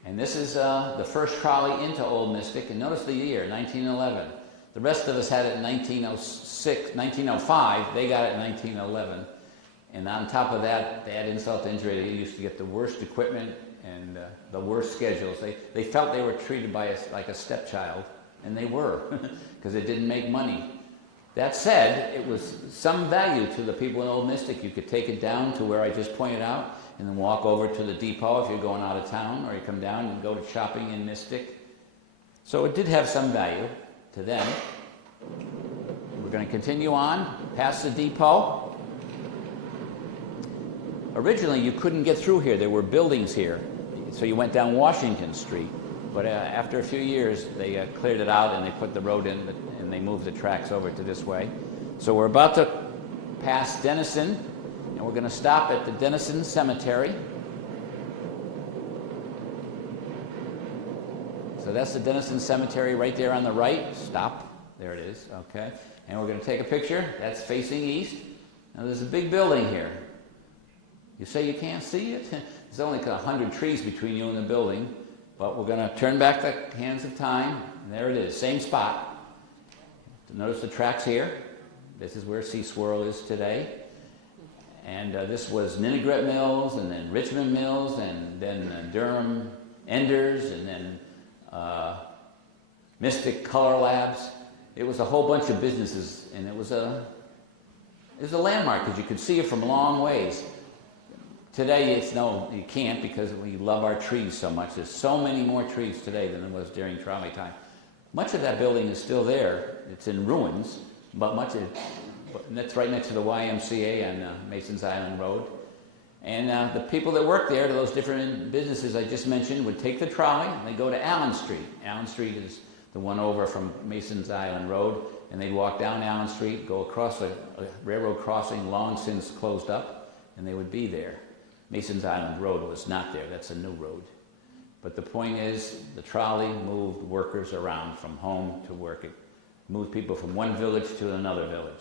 And this is the first trolley into Old Mystic, and notice the year, 1911. The rest of us had it in 1906, 1905, they got it in 1911. And on top of that, they had insult to injury. They used to get the worst equipment and the worst schedules. They felt they were treated like a stepchild, and they were, because it didn't make money. That said, it was some value to the people in Old Mystic. You could take it down to where I just pointed out, and then walk over to the depot if you're going out of town, or you come down and go to shopping in Mystic. So it did have some value to them. We're going to continue on past the depot. Originally, you couldn't get through here. There were buildings here, so you went down Washington Street. But after a few years, they cleared it out and they put the road in, and they moved the tracks over to this way. So we're about to pass Denison, and we're going to stop at the Denison Cemetery. So that's the Denison Cemetery right there on the right. Stop. There it is. Okay. And we're going to take a picture. That's facing east. Now there's a big building here. You say you can't see it? There's only 100 trees between you and the building. But we're going to turn back the hands of time. And there it is. Same spot. Notice the tracks here. This is where Sea Swirl is today. And this was Ninigret Mills, and then Richmond Mills, and then Durham Enders, and then Mystic Color Labs. It was a whole bunch of businesses, and it was a landmark because you could see it from long ways. Today, you can't, because we love our trees so much. There's so many more trees today than there was during trolley time. Much of that building is still there. It's in ruins, but that's right next to the YMCA on Mason's Island Road. And the people that work there, those different businesses I just mentioned, would take the trolley and they'd go to Allen Street. Allen Street is the one over from Mason's Island Road, and they'd walk down Allen Street, go across a railroad crossing long since closed up, and they would be there. Mason's Island Road was not there. That's a new road. But the point is, the trolley moved workers around from home to work. It moved people from one village to another village.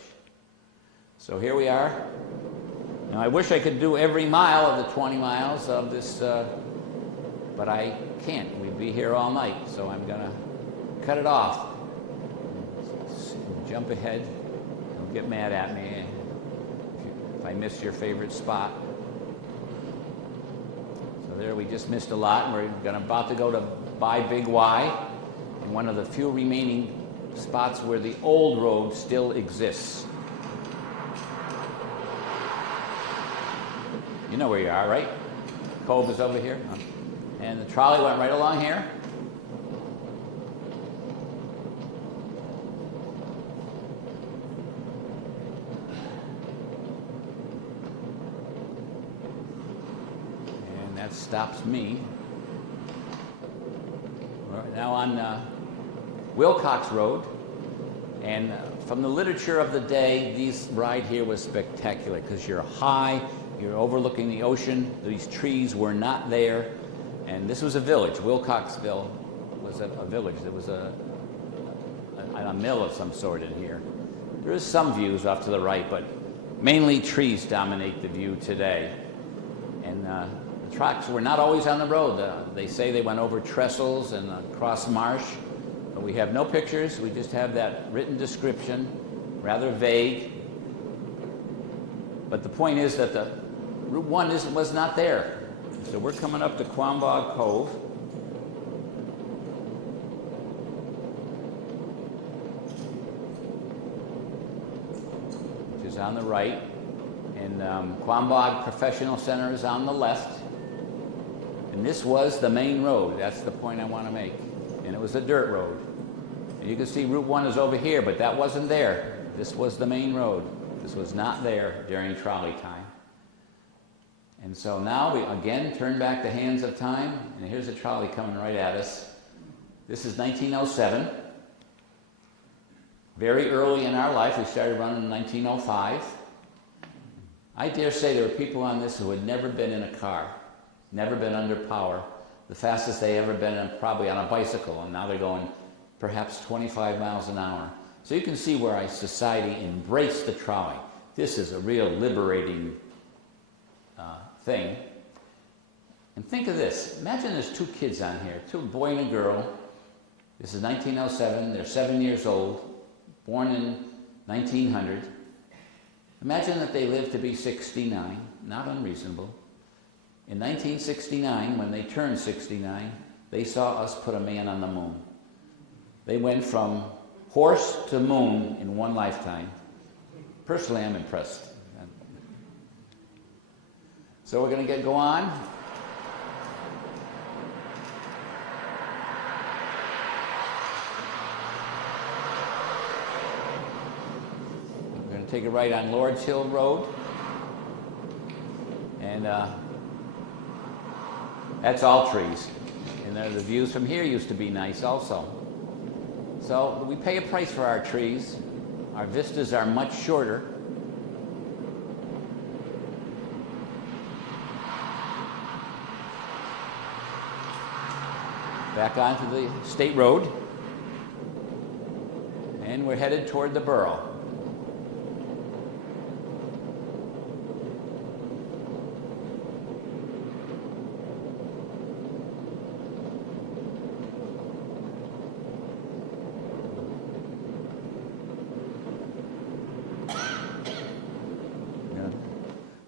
So here we are. Now I wish I could do every mile of the 20 miles of this, but I can't. We'd be here all night, so I'm going to cut it off. Jump ahead. Don't get mad at me if I miss your favorite spot. So there, we just missed a lot, and we're about to go to by Big Y, in one of the few remaining spots where the old road still exists. You know where you are, right? Cove is over here. And the trolley went right along here. And that stops me. We're now on Wilcox Road. And from the literature of the day, this ride here was spectacular because you're high. You're overlooking the ocean. These trees were not there. And this was a village. Wilcoxville was a village. There was a mill of some sort in here. There is some views off to the right, but mainly trees dominate the view today. And the trucks were not always on the road. They say they went over trestles and across marsh. But we have no pictures. We just have that written description, rather vague. But the point is that the Route 1 was not there. So we're coming up to Quambog Cove. Which is on the right. And Quambog Professional Center is on the left. And this was the main road. That's the point I want to make. And it was a dirt road. And you can see Route 1 is over here, but that wasn't there. This was the main road. This was not there during trolley time. And so now we again turn back the hands of time, and here's a trolley coming right at us. This is 1907. Very early in our life. We started running in 1905. I dare say there were people on this who had never been in a car, never been under power. The fastest they ever been probably on a bicycle, and now they're going perhaps 25 miles an hour. So you can see where our society embraced the trolley. This is a real liberating thing. And think of this. Imagine there's two kids on here, a boy and a girl. This is 1907. They're 7 years old, born in 1900. Imagine that they lived to be 69, not unreasonable. In 1969, when they turned 69, they saw us put a man on the moon. They went from horse to moon in one lifetime. Personally, I'm impressed. So we're going to go on. We're going to take a right on Lord's Hill Road. And that's all trees. And the views from here used to be nice also. So we pay a price for our trees. Our vistas are much shorter. Back onto the state road. And we're headed toward the borough.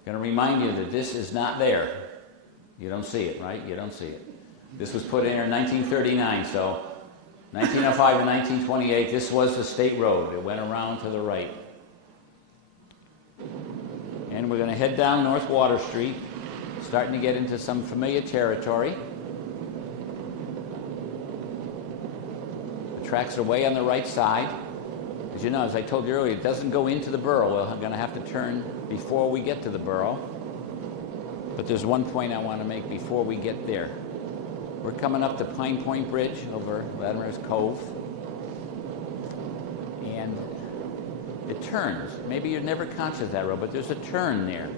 I'm going to remind you that this is not there. You don't see it, right? You don't see it. This was put in here in 1939, so 1905 to 1928, this was the state road. It went around to the right. And we're going to head down North Water Street, starting to get into some familiar territory. The tracks are way on the right side. As you know, as I told you earlier, it doesn't go into the borough. We're going to have to turn before we get to the borough. But there's one point I want to make before we get there. We're coming up to Pine Point Bridge over Latimer's Cove. And it turns. Maybe you're never conscious of that road, but there's a turn there.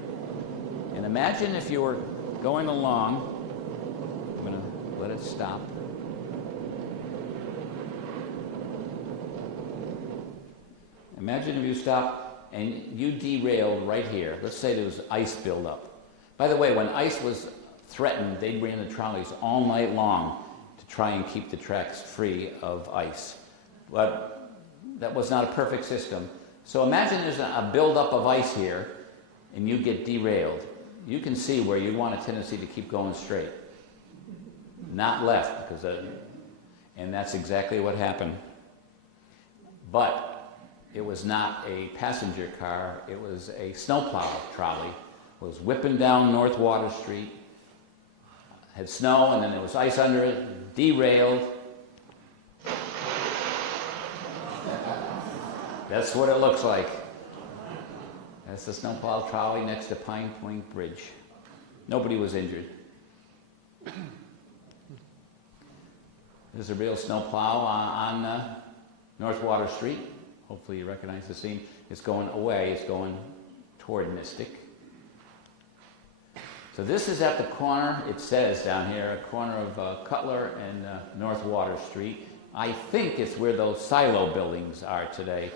And imagine if you were going along. I'm going to let it stop. Imagine if you stopped and you derailed right here. Let's say there was ice buildup. By the way, when ice was threatened, they ran the trolleys all night long to try and keep the tracks free of ice. But that was not a perfect system. So imagine there's a buildup of ice here and you get derailed. You can see where you want a tendency to keep going straight, not left, and that's exactly what happened. But it was not a passenger car, it was a snowplow trolley. It was whipping down North Water Street, had snow, and then there was ice under it, derailed. That's what it looks like. That's the snowplow trolley next to Pine Point Bridge. Nobody was injured. There's a real snowplow on North Water Street. Hopefully you recognize the scene. It's going away. It's going toward Mystic. So this is at the corner, it says down here, a corner of Cutler and North Water Street. I think it's where those silo buildings are today,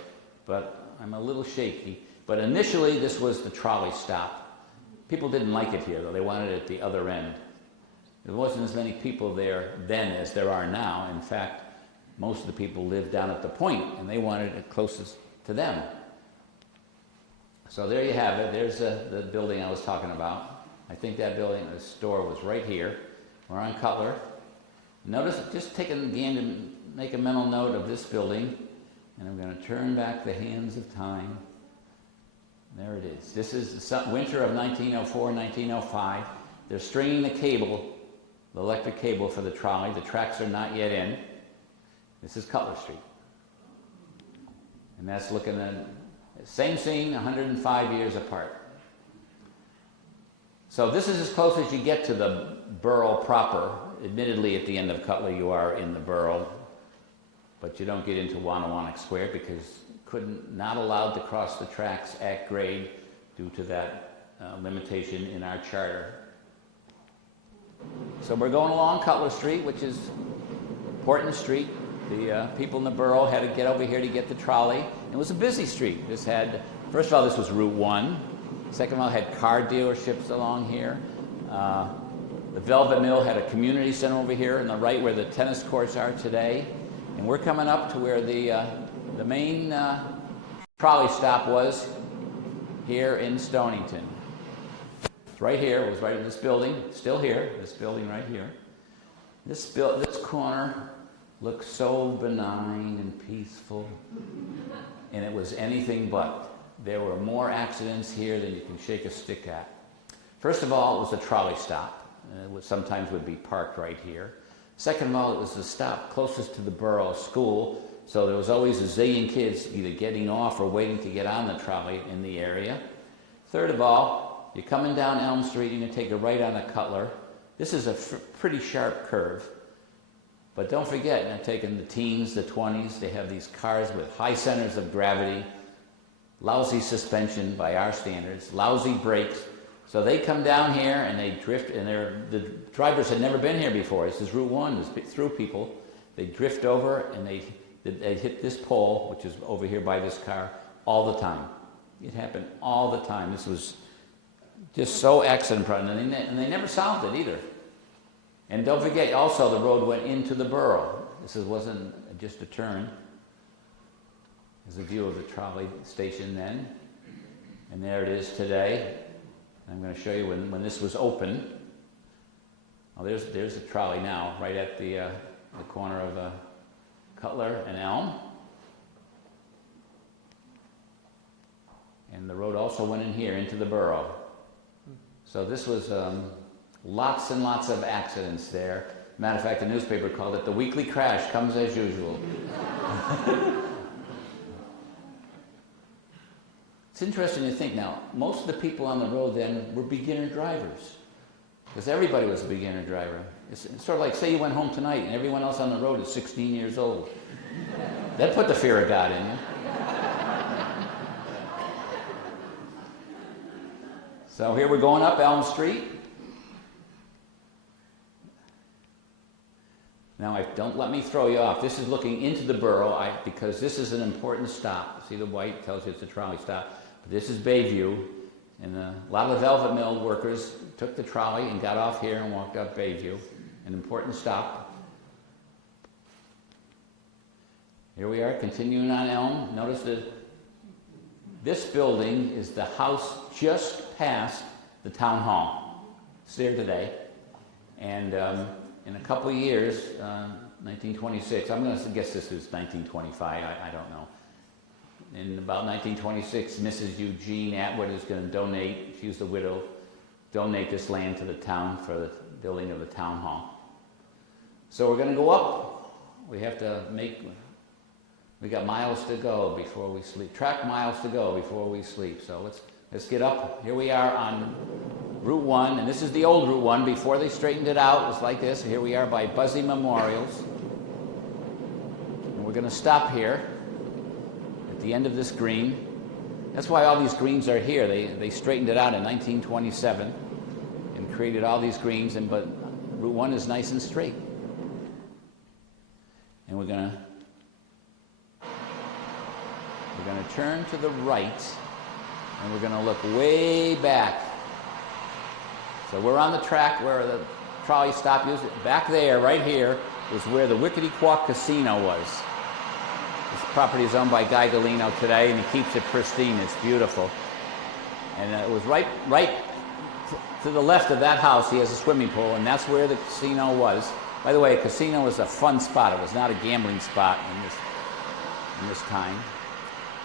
but I'm a little shaky. But initially, this was the trolley stop. People didn't like it here, though. They wanted it at the other end. There wasn't as many people there then as there are now. In fact, most of the people lived down at the point, and they wanted it closest to them. So there you have it. There's the building I was talking about. I think that building, the store was right here. We're on Cutler. Notice, just take a gander and make a mental note of this building. And I'm going to turn back the hands of time. There it is. This is the winter of 1904, 1905. They're stringing the cable, the electric cable for the trolley. The tracks are not yet in. This is Cutler Street. And that's looking at same scene, 105 years apart. So this is as close as you get to the borough proper. Admittedly, at the end of Cutler, you are in the borough, but you don't get into Wanawanick Square because not allowed to cross the tracks at grade due to that limitation in our charter. So we're going along Cutler Street, which is an important street. The people in the borough had to get over here to get the trolley. It was a busy street. This had, first of all, this was Route 1. Second of all, it had car dealerships along here. The Velvet Mill had a community center over here on the right where the tennis courts are today. And we're coming up to where the main trolley stop was here in Stonington. It's right here. It was right in this building. Still here. This building right here. This corner looked so benign and peaceful, and it was anything but. There were more accidents here than you can shake a stick at. First of all, it was a trolley stop. It sometimes would be parked right here. Second of all, it was the stop closest to the borough school, so there was always a zillion kids either getting off or waiting to get on the trolley in the area. Third of all, you're coming down Elm Street, you're going to take a right on the Cutler. This is a pretty sharp curve. But don't forget, I'm taking the teens, the 20s, they have these cars with high centers of gravity, lousy suspension by our standards, lousy brakes. So they come down here and they drift, and the drivers had never been here before. This is Route 1, it's through people. They drift over and they hit this pole, which is over here by this car, all the time. It happened all the time. This was just so accident-prone, and they never solved it either. And don't forget, also the road went into the borough. This wasn't just a turn. There's a view of the trolley station then. And there it is today. I'm going to show you when this was open. Well, there's the trolley now, right at the corner of Cutler and Elm. And the road also went in here, into the borough. So this was lots and lots of accidents there. Matter of fact, the newspaper called it the weekly crash comes as usual. It's interesting to think now, most of the people on the road then were beginner drivers. Because everybody was a beginner driver. It's sort of like, say you went home tonight and everyone else on the road is 16 years old. That put the fear of God in you. So here we're going up Elm Street. Now, don't let me throw you off. This is looking into the borough because this is an important stop. See the white tells you it's a trolley stop. But this is Bayview, and a lot of the Velvet Mill workers took the trolley and got off here and walked up Bayview, an important stop. Here we are, continuing on Elm. Notice that this building is the house just past the town hall. It's there today, and in a couple of years, 1926, I'm going to guess this is 1925, I don't know. In about 1926, Mrs. Eugene Atwood is going to donate, she was the widow, donate this land to the town for the building of the town hall. So we're going to go up. We have to we got miles to go before we sleep. Track miles to go before we sleep. So let's get up. Here we are on Route 1, and this is the old Route 1. Before they straightened it out, it was like this. Here we are by Buzzy Memorials. And we're going to stop here at the end of this green. That's why all these greens are here. They straightened it out in 1927 and created all these greens, but Route 1 is nice and straight. And we're going to turn to the right, and we're going to look way back. So we're on the track where the trolley stop used. Back there, right here, was where the Wickety Quack Casino was. This property is owned by Guy Galino today, and he keeps it pristine. It's beautiful. And it was right to the left of that house. He has a swimming pool, and that's where the casino was. By the way, a casino was a fun spot. It was not a gambling spot in this time.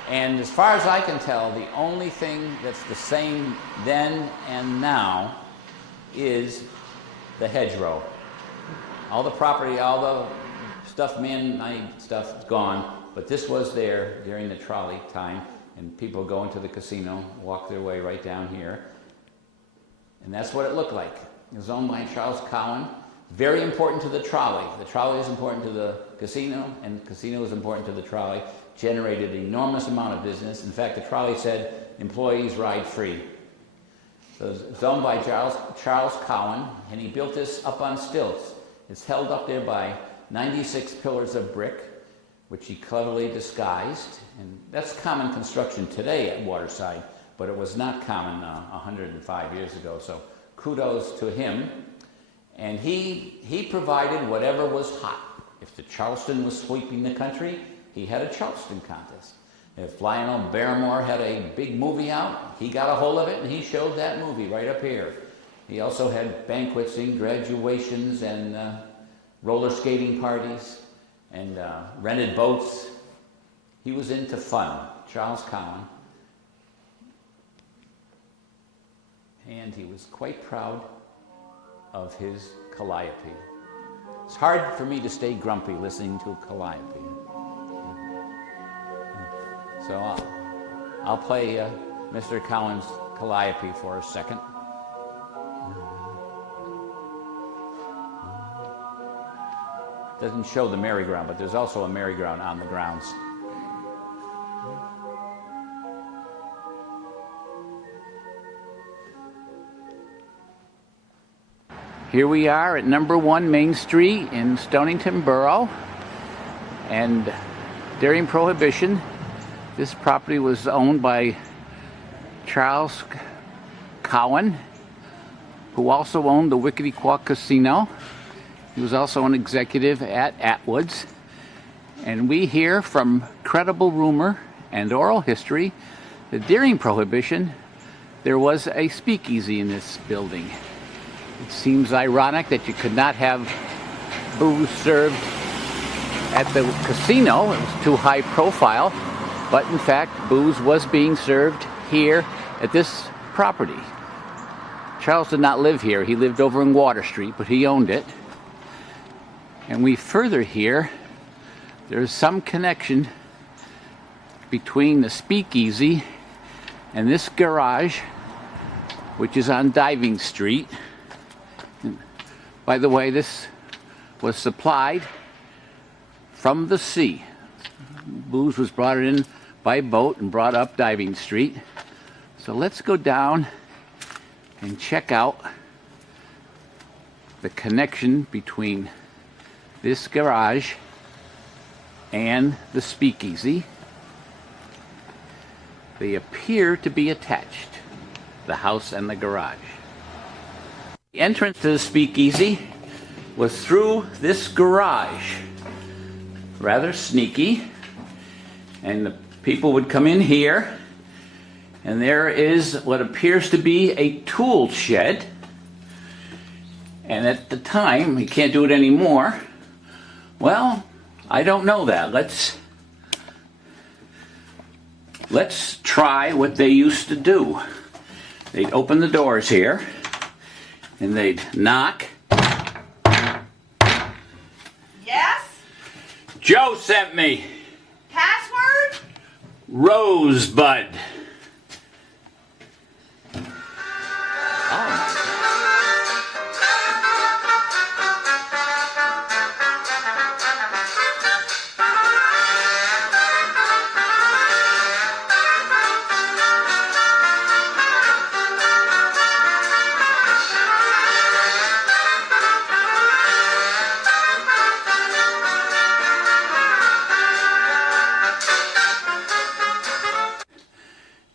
And as far as I can tell, the only thing that's the same then and now is the hedgerow. All the property, all the stuff, man-made stuff is gone, but this was there during the trolley time, and people go into the casino, walk their way right down here. And that's what it looked like. It was owned by Charles Cowan. Very important to the trolley. The trolley is important to the casino, and the casino is important to the trolley. Generated an enormous amount of business. In fact, the trolley said, employees ride free. So it's owned by Charles Cowan, and he built this up on stilts. It's held up there by 96 pillars of brick, which he cleverly disguised. And that's common construction today at Waterside, but it was not common 105 years ago. So kudos to him. And he provided whatever was hot. If the Charleston was sweeping the country, he had a Charleston contest. If Lionel Barrymore had a big movie out, he got a hold of it and he showed that movie right up here. He also had banquets and graduations and roller skating parties and rented boats. He was into fun, Charles Cowan. And he was quite proud of his calliope. It's hard for me to stay grumpy listening to a calliope. So I'll play Mr. Cowan's calliope for a second. Doesn't show the merry-go-round, but there's also a merry-go-round on the grounds. Here we are at number 1 Main Street in Stonington Borough, and during Prohibition, this property was owned by Charles Cowan, who also owned the Wickety-Quack Casino. He was also an executive at Atwood's. And we hear from credible rumor and oral history that during Prohibition, there was a speakeasy in this building. It seems ironic that you could not have booze served at the casino. It was too high profile. But in fact, booze was being served here at this property. Charles did not live here. He lived over in Water Street, but he owned it. And we further hear there's some connection between the speakeasy and this garage, which is on Diving Street. And by the way, this was supplied from the sea. Booze was brought in by boat and brought up Diving Street. So let's go down and check out the connection between this garage and the speakeasy. They appear to be attached, the house and the garage. The entrance to the speakeasy was through this garage. Rather sneaky. And the people would come in here, and there is what appears to be a tool shed. And at the time, you can't do it anymore. Well, I don't know that. Let's try what they used to do. They'd open the doors here, and they'd knock. Yes? Joe sent me. Password? Rosebud.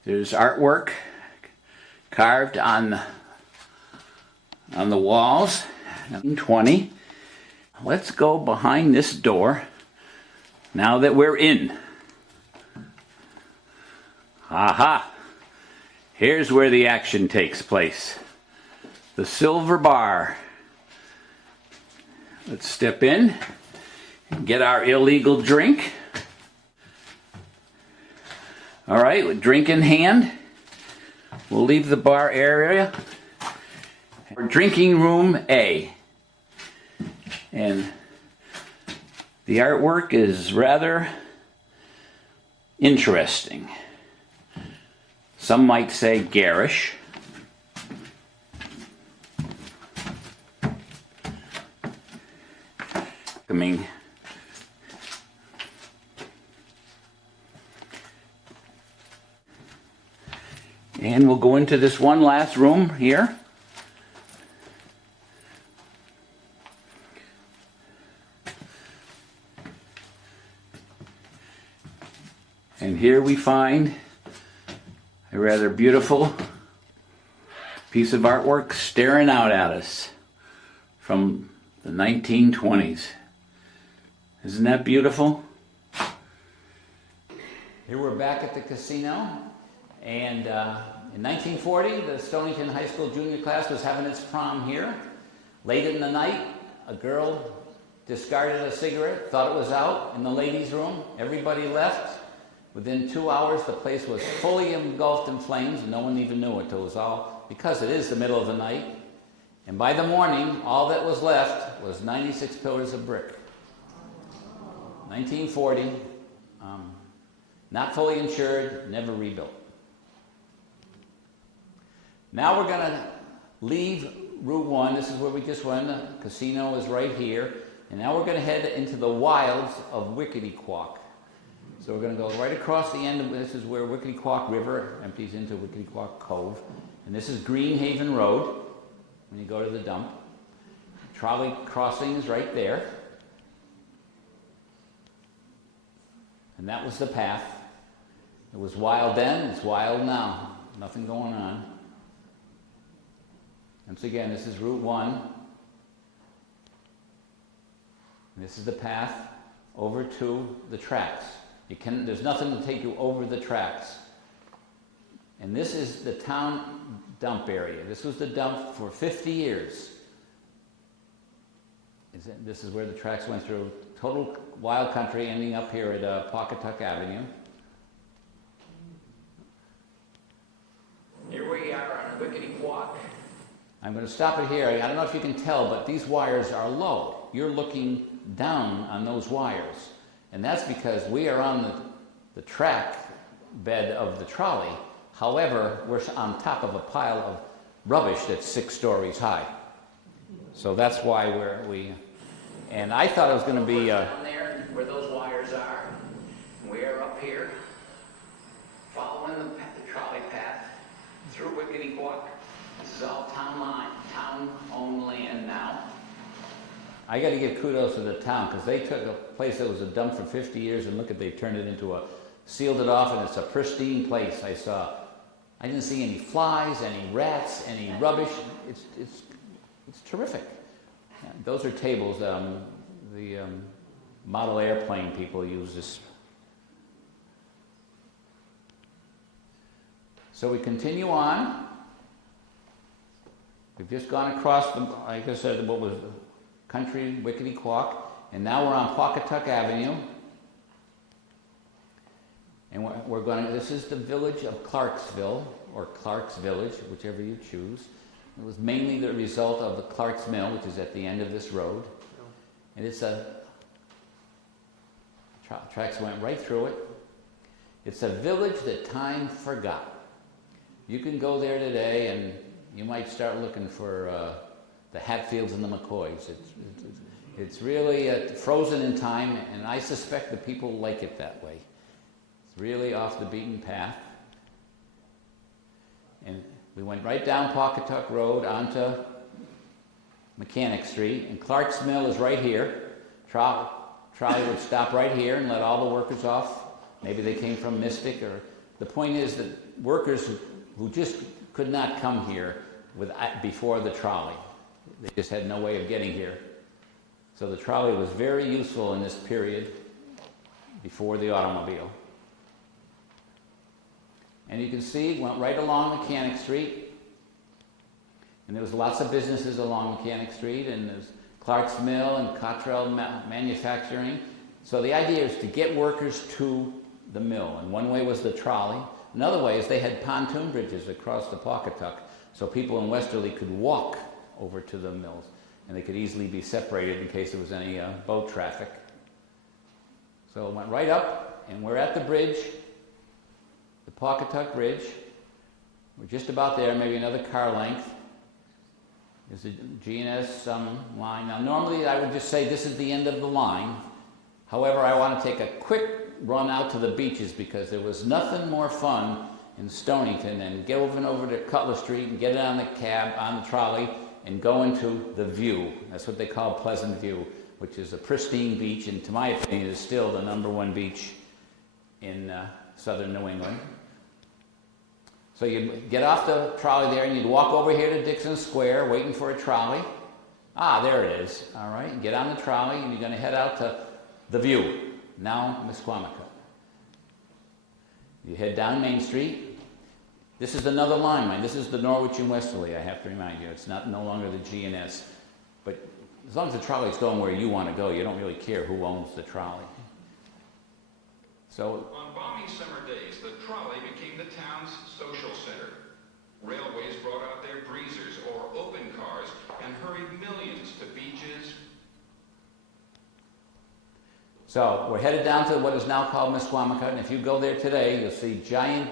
There's artwork carved on the walls. 1920. Let's go behind this door now that we're in. Aha! Here's where the action takes place. The silver bar. Let's step in and get our illegal drink. All right, with drink in hand, we'll leave the bar area. We're drinking room A. And the artwork is rather interesting. Some might say garish. And we'll go into this one last room here. And here we find a rather beautiful piece of artwork staring out at us from the 1920s. Isn't that beautiful? Here we're back at the casino, and in 1940 the Stonington High School junior class was having its prom here. Late in the night, a girl discarded a cigarette, thought it was out in the ladies' room. Everybody left. Within 2 hours, the place was fully engulfed in flames, and no one even knew it. It was all because it is the middle of the night. And by the morning, all that was left was 96 pillars of brick. 1940, not fully insured, never rebuilt. Now we're going to leave Route 1. This is where we just went. The casino is right here. And now we're going to head into the wilds of Wickety-Quack. So we're going to go right across the end of this is where Wickety-Quack River empties into Wickety-Quack Cove. And this is Greenhaven Road when you go to the dump. Trolley crossing is right there. And that was the path. It was wild then, it's wild now. Nothing going on. Once again, this is Route 1. And this is the path over to the tracks. There's nothing to take you over the tracks. And this is the town dump area. This was the dump for 50 years. This is where the tracks went through. Total wild country, ending up here at Pawcatuck Avenue. Here we are on Wickety-Quack. I'm going to stop it here. I don't know if you can tell, but these wires are low. You're looking down on those wires. And that's because we are on the track bed of the trolley. However, we're on top of a pile of rubbish that's 6 stories high. So that's why and I thought it was going to be down there where those wires are. We're up here following the trolley path through Wickety-Quack. This is all town-owned land now. I got to give kudos to the town because they took a place that was a dump for 50 years and look at they've turned it into sealed it off, and it's a pristine place. I didn't see any flies, any rats, any rubbish. It's terrific. Those are tables. The model airplane people use this. So we continue on. We've just gone across like I said, what was country Wickety-Quack, and now we're on Pawcatuck Avenue. And we're going to, this is the village of Clarksville, or Clark's Village, whichever you choose. It was mainly the result of the Clark's Mill, which is at the end of this road. And it's tracks went right through it. It's a village that time forgot. You can go there today and you might start looking for the Hatfields and the McCoys. It's really frozen in time, and I suspect the people like it that way. It's really off the beaten path. And we went right down Pawcatuck Road onto Mechanic Street, and Clark's Mill is right here. Trolley would stop right here and let all the workers off. Maybe they came from Mystic, or the point is that workers who just could not come here before the trolley. They just had no way of getting here. So the trolley was very useful in this period before the automobile. And you can see, went right along Mechanic Street. And there was lots of businesses along Mechanic Street, and there's Clark's Mill and Cottrell Manufacturing. So the idea is to get workers to the mill. And one way was the trolley. Another way is they had pontoon bridges across the Pawcatuck, so people in Westerly could walk over to the mills, and they could easily be separated in case there was any boat traffic. So it went right up, and we're at the bridge, the Pawcatuck Bridge. We're just about there, maybe another car length. There's a G&S line. Now normally I would just say this is the end of the line. However, I want to take a quick run out to the beaches because there was nothing more fun in Stonington than going over to Cutler Street and getting on the cab, on the trolley, and going to the View. That's what they call Pleasant View, which is a pristine beach, and to my opinion is still the #1 beach in southern New England. So you get off the trolley there and you'd walk over here to Dixon Square waiting for a trolley. Ah, there it is. All right, you get on the trolley and you're going to head out to the View, now Misquamicut. You head down Main Street. This is another line. This is the Norwich and Westerly, I have to remind you. It's no longer the G&S. But as long as the trolley's going where you want to go, you don't really care who owns the trolley. So on balmy summer days, the trolley became the town's social center. Railways brought out their breezers or open cars and hurried millions to beaches. So we're headed down to what is now called Misquamicut, and if you go there today, you'll see giant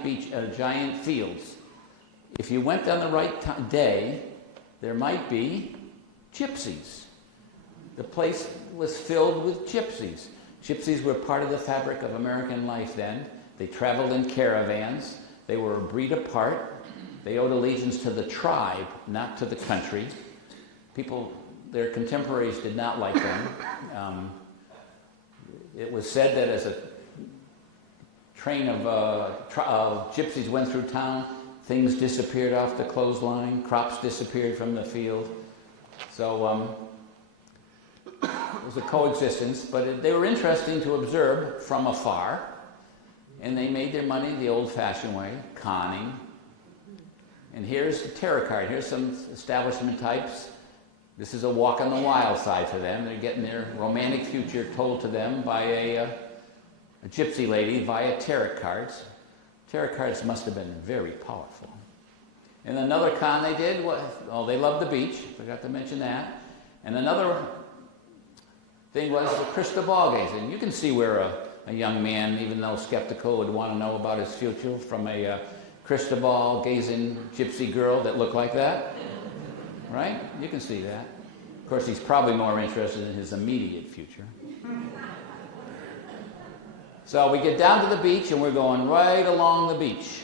fields. If you went on the right day, there might be gypsies. The place was filled with gypsies. Gypsies were part of the fabric of American life then. They traveled in caravans. They were a breed apart. They owed allegiance to the tribe, not to the country. People, their contemporaries did not like them. It was said that as a train of gypsies went through town, things disappeared off the clothesline, crops disappeared from the field. So it was a coexistence, but they were interesting to observe from afar, and they made their money the old-fashioned way, conning. And here's the tarot card. Here's some establishment types. This is a walk on the wild side for them. They're getting their romantic future told to them by a gypsy lady via tarot cards. Tarot cards must have been very powerful. And another con they did was, they loved the beach. Forgot to mention that. And another thing was the crystal ball gazing. You can see where a young man, even though skeptical, would want to know about his future from a crystal ball gazing gypsy girl that looked like that. Right? You can see that. Of course, he's probably more interested in his immediate future. So we get down to the beach, and we're going right along the beach.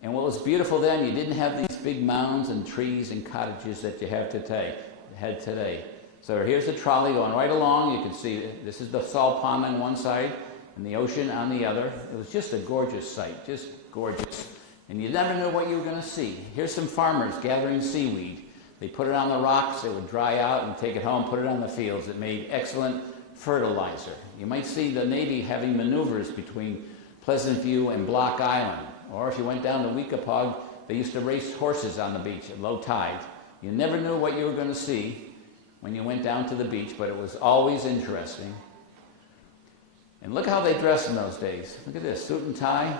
And what was beautiful then, you didn't have these big mounds and trees and cottages that you have today. So here's the trolley going right along. You can see this is the salt pond on one side and the ocean on the other. It was just a gorgeous sight, just gorgeous. And you never knew what you were going to see. Here's some farmers gathering seaweed. They put it on the rocks, it would dry out, and take it home, put it on the fields. It made excellent fertilizer. You might see the Navy having maneuvers between Pleasant View and Block Island. Or if you went down to Weekapaug, they used to race horses on the beach at low tide. You never knew what you were going to see when you went down to the beach, but it was always interesting. And look how they dressed in those days. Look at this, suit and tie,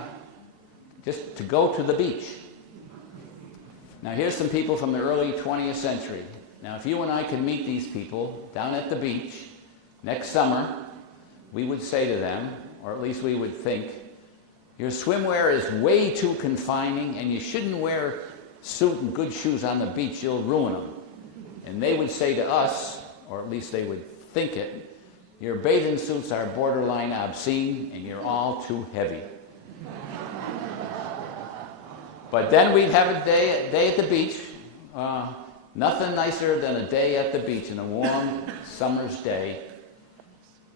just to go to the beach. Now here's some people from the early 20th century. Now if you and I could meet these people down at the beach next summer, we would say to them, or at least we would think, your swimwear is way too confining and you shouldn't wear suit and good shoes on the beach, you'll ruin them. And they would say to us, or at least they would think it, your bathing suits are borderline obscene and you're all too heavy. But then we'd have a day at the beach. Nothing nicer than a day at the beach in a warm summer's day.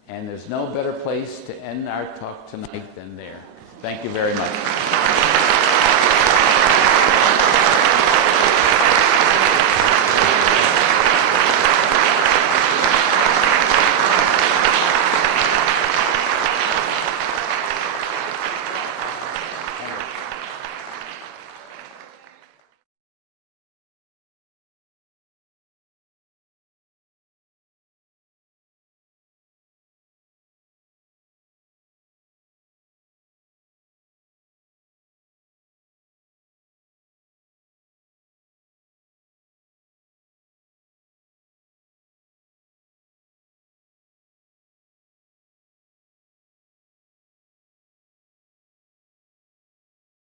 And there's no better place to end our talk tonight than there. Thank you very much.